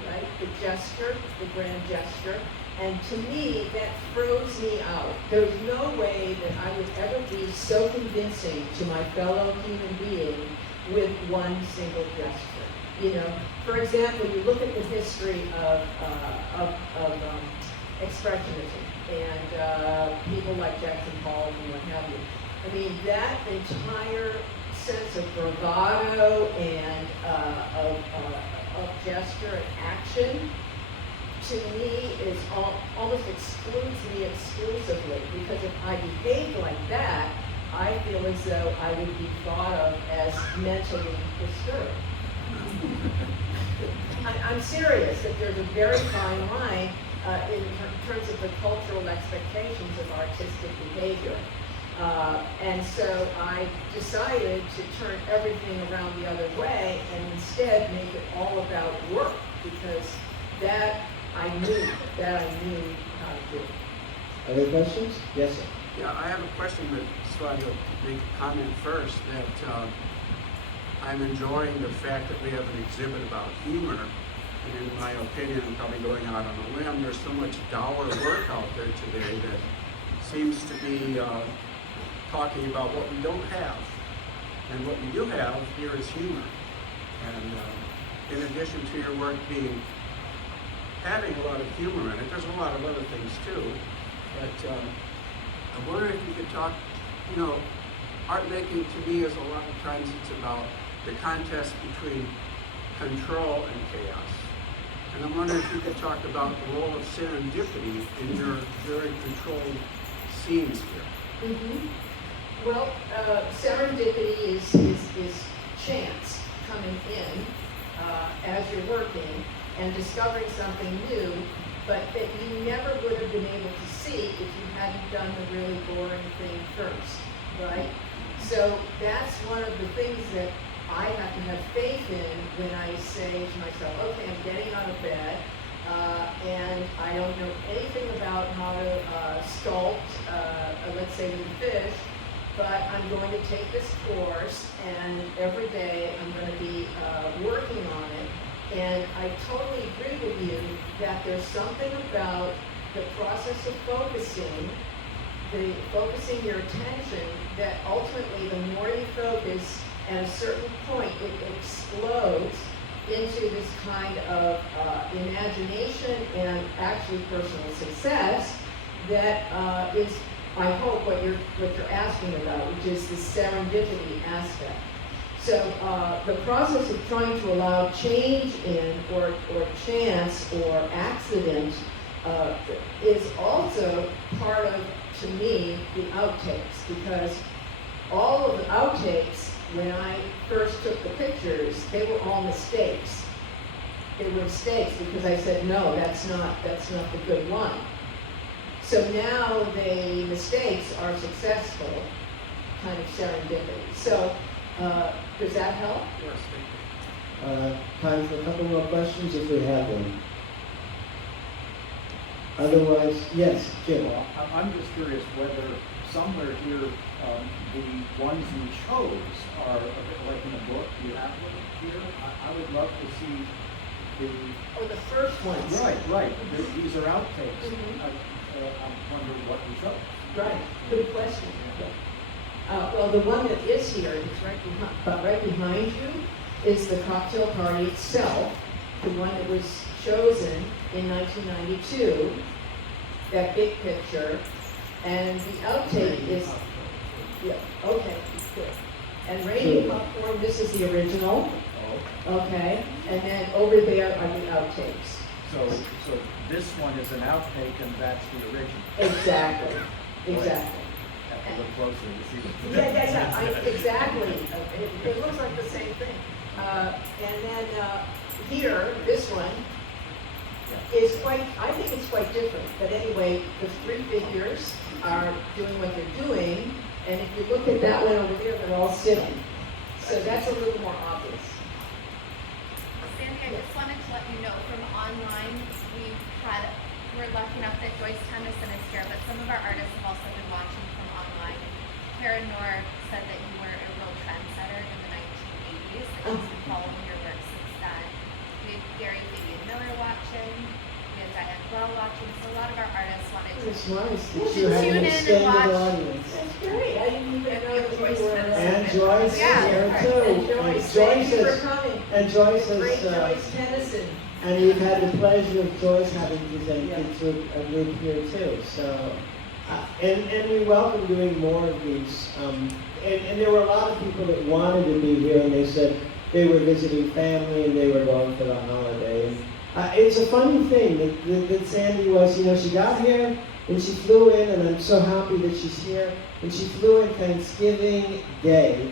right? The gesture, the grand gesture, and to me, that throws me out. There's no way that I would ever be so convincing to my fellow human being with one single gesture. For example, you look at the history of expressionism and people like Jackson Pollock and what have you. I mean, that entire sense of bravado and of gesture and action, to me, is almost excludes me exclusively, because if I behaved like that, I feel as though I would be thought of as mentally disturbed. I'm serious, that there's a very fine line in terms of the cultural expectations of artistic behavior. And so I decided to turn everything around the other way and instead make it all about work, because that I knew how to do. Other questions? Yes, sir. Yeah, I have a question, but just wanted to make a comment first that I'm enjoying the fact that we have an exhibit about humor. And in my opinion, I'm probably going out on a limb, there's so much dour work out there today that seems to be talking about what we don't have. And what we do have here is humor. And in addition to your work having a lot of humor in it, there's a lot of other things too. But I wonder if you could talk, art making to me is a lot of times it's about the contest between control and chaos. And I'm wondering if you could talk about the role of serendipity in your very controlled scenes here. Mm-hmm. Well, serendipity is chance coming in as you're working and discovering something new, but that you never would have been able to see if you hadn't done the really boring thing first, right? So that's one of the things that I have to have faith in when I say to myself, okay, I'm getting out of bed, and I don't know anything about how to sculpt, let's say with a fish, but I'm going to take this course, and every day I'm going to be working on it. And I totally agree with you that there's something about the process of focusing your attention, that ultimately the more you focus, at a certain point it explodes into this kind of imagination and actually personal success that is, I hope, what you're asking about, which is the serendipity aspect. So the process of trying to allow change in, or chance, or accident is also part of, to me, the outtakes, because all of the outtakes, when I first took the pictures, they were all mistakes. They were mistakes because I said, no, that's not the good one. So now the mistakes are successful, kind of serendipity. So does that help? Yes, thank you. Time for a couple more questions if we have them. Otherwise, yes, Jim. Well, I'm just curious whether somewhere here, the ones you chose are a bit like in a book. You have them here. I would love to see the. Oh, the first ones. Right. These are outtakes. Mhm. I'm wondering what you chose. Right, good question. Well, the one that is here, it's right behind you, is the cocktail party itself, the one that was chosen in 1992, that big picture, and the outtake is, yeah, okay, good. And Rainy Popcorn, this is the original, okay, and then over there are the outtakes. So this one is an outtake and that's the original. Exactly. Have to look closer to see the Yeah, exactly. It looks like the same thing. And then here, this one is quite, I think it's quite different. But anyway, the three figures are doing what they're doing. And if you look at that one over there, they're all sitting. So that's a little more obvious. Sandy, I just wanted to let you know from online, we're lucky enough that Joyce Tennyson is here, but some of our artists have also been watching from online. Karen Noor said that you were a real trendsetter in the 1980s, and she's been following your work since then. We had Gary Fabian Miller watching, we had Diane Bell watching, so a lot of our artists wanted to It's nice that Well, you have tune an in and extended watch. audience. That's great. I didn't even know that we were. And Joyce is Yeah. here too. And Joyce, thank you for coming. And Joyce Great has, Joyce Tennyson. and we've had the pleasure of Joyce having presented to a group here too. So, and we welcome doing more of these. And there were a lot of people that wanted to be here, and they said they were visiting family and they were going for the holiday. And it's a funny thing that Sandy was, she got here and she flew in, and I'm so happy that she's here. And she flew in Thanksgiving Day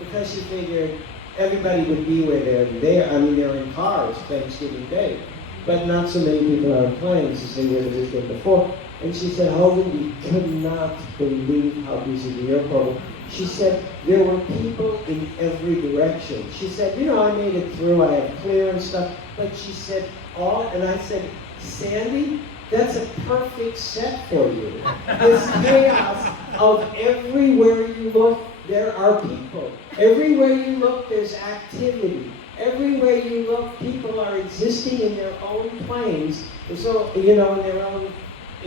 because she figured everybody would be where they're there. I mean, they're in cars Thanksgiving Day, but not so many people are on planes as they were the weekend before. And she said, Holden, we could not believe how busy the airport was. She said, there were people in every direction. She said, I made it through, I had clear and stuff, but she said, and I said, Sandy, that's a perfect set for you. This chaos of everywhere you look, there are people. Everywhere you look, there's activity. Everywhere you look, people are existing in their own planes. So, in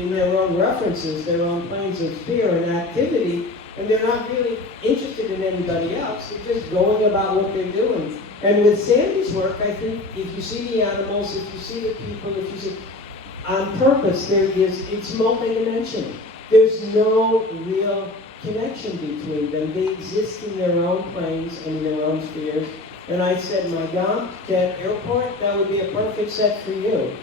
their own references, their own planes of fear and activity, and they're not really interested in anybody else. They're just going about what they're doing. And with Sandy's work, I think if you see the animals, if you see the people, if you see, on purpose, it's multidimensional. There's no real connection between them. They exist in their own planes and in their own spheres. And I said, my God, that airport, that would be a perfect set for you.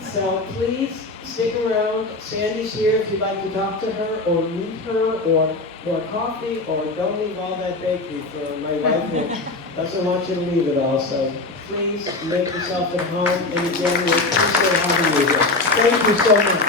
So please stick around. Sandy's here if you'd like to talk to her or meet her or coffee, or don't leave all that bakery for my wife Doesn't want you to leave it all, so please make yourself at home, and again, we appreciate having you here. Thank you so much.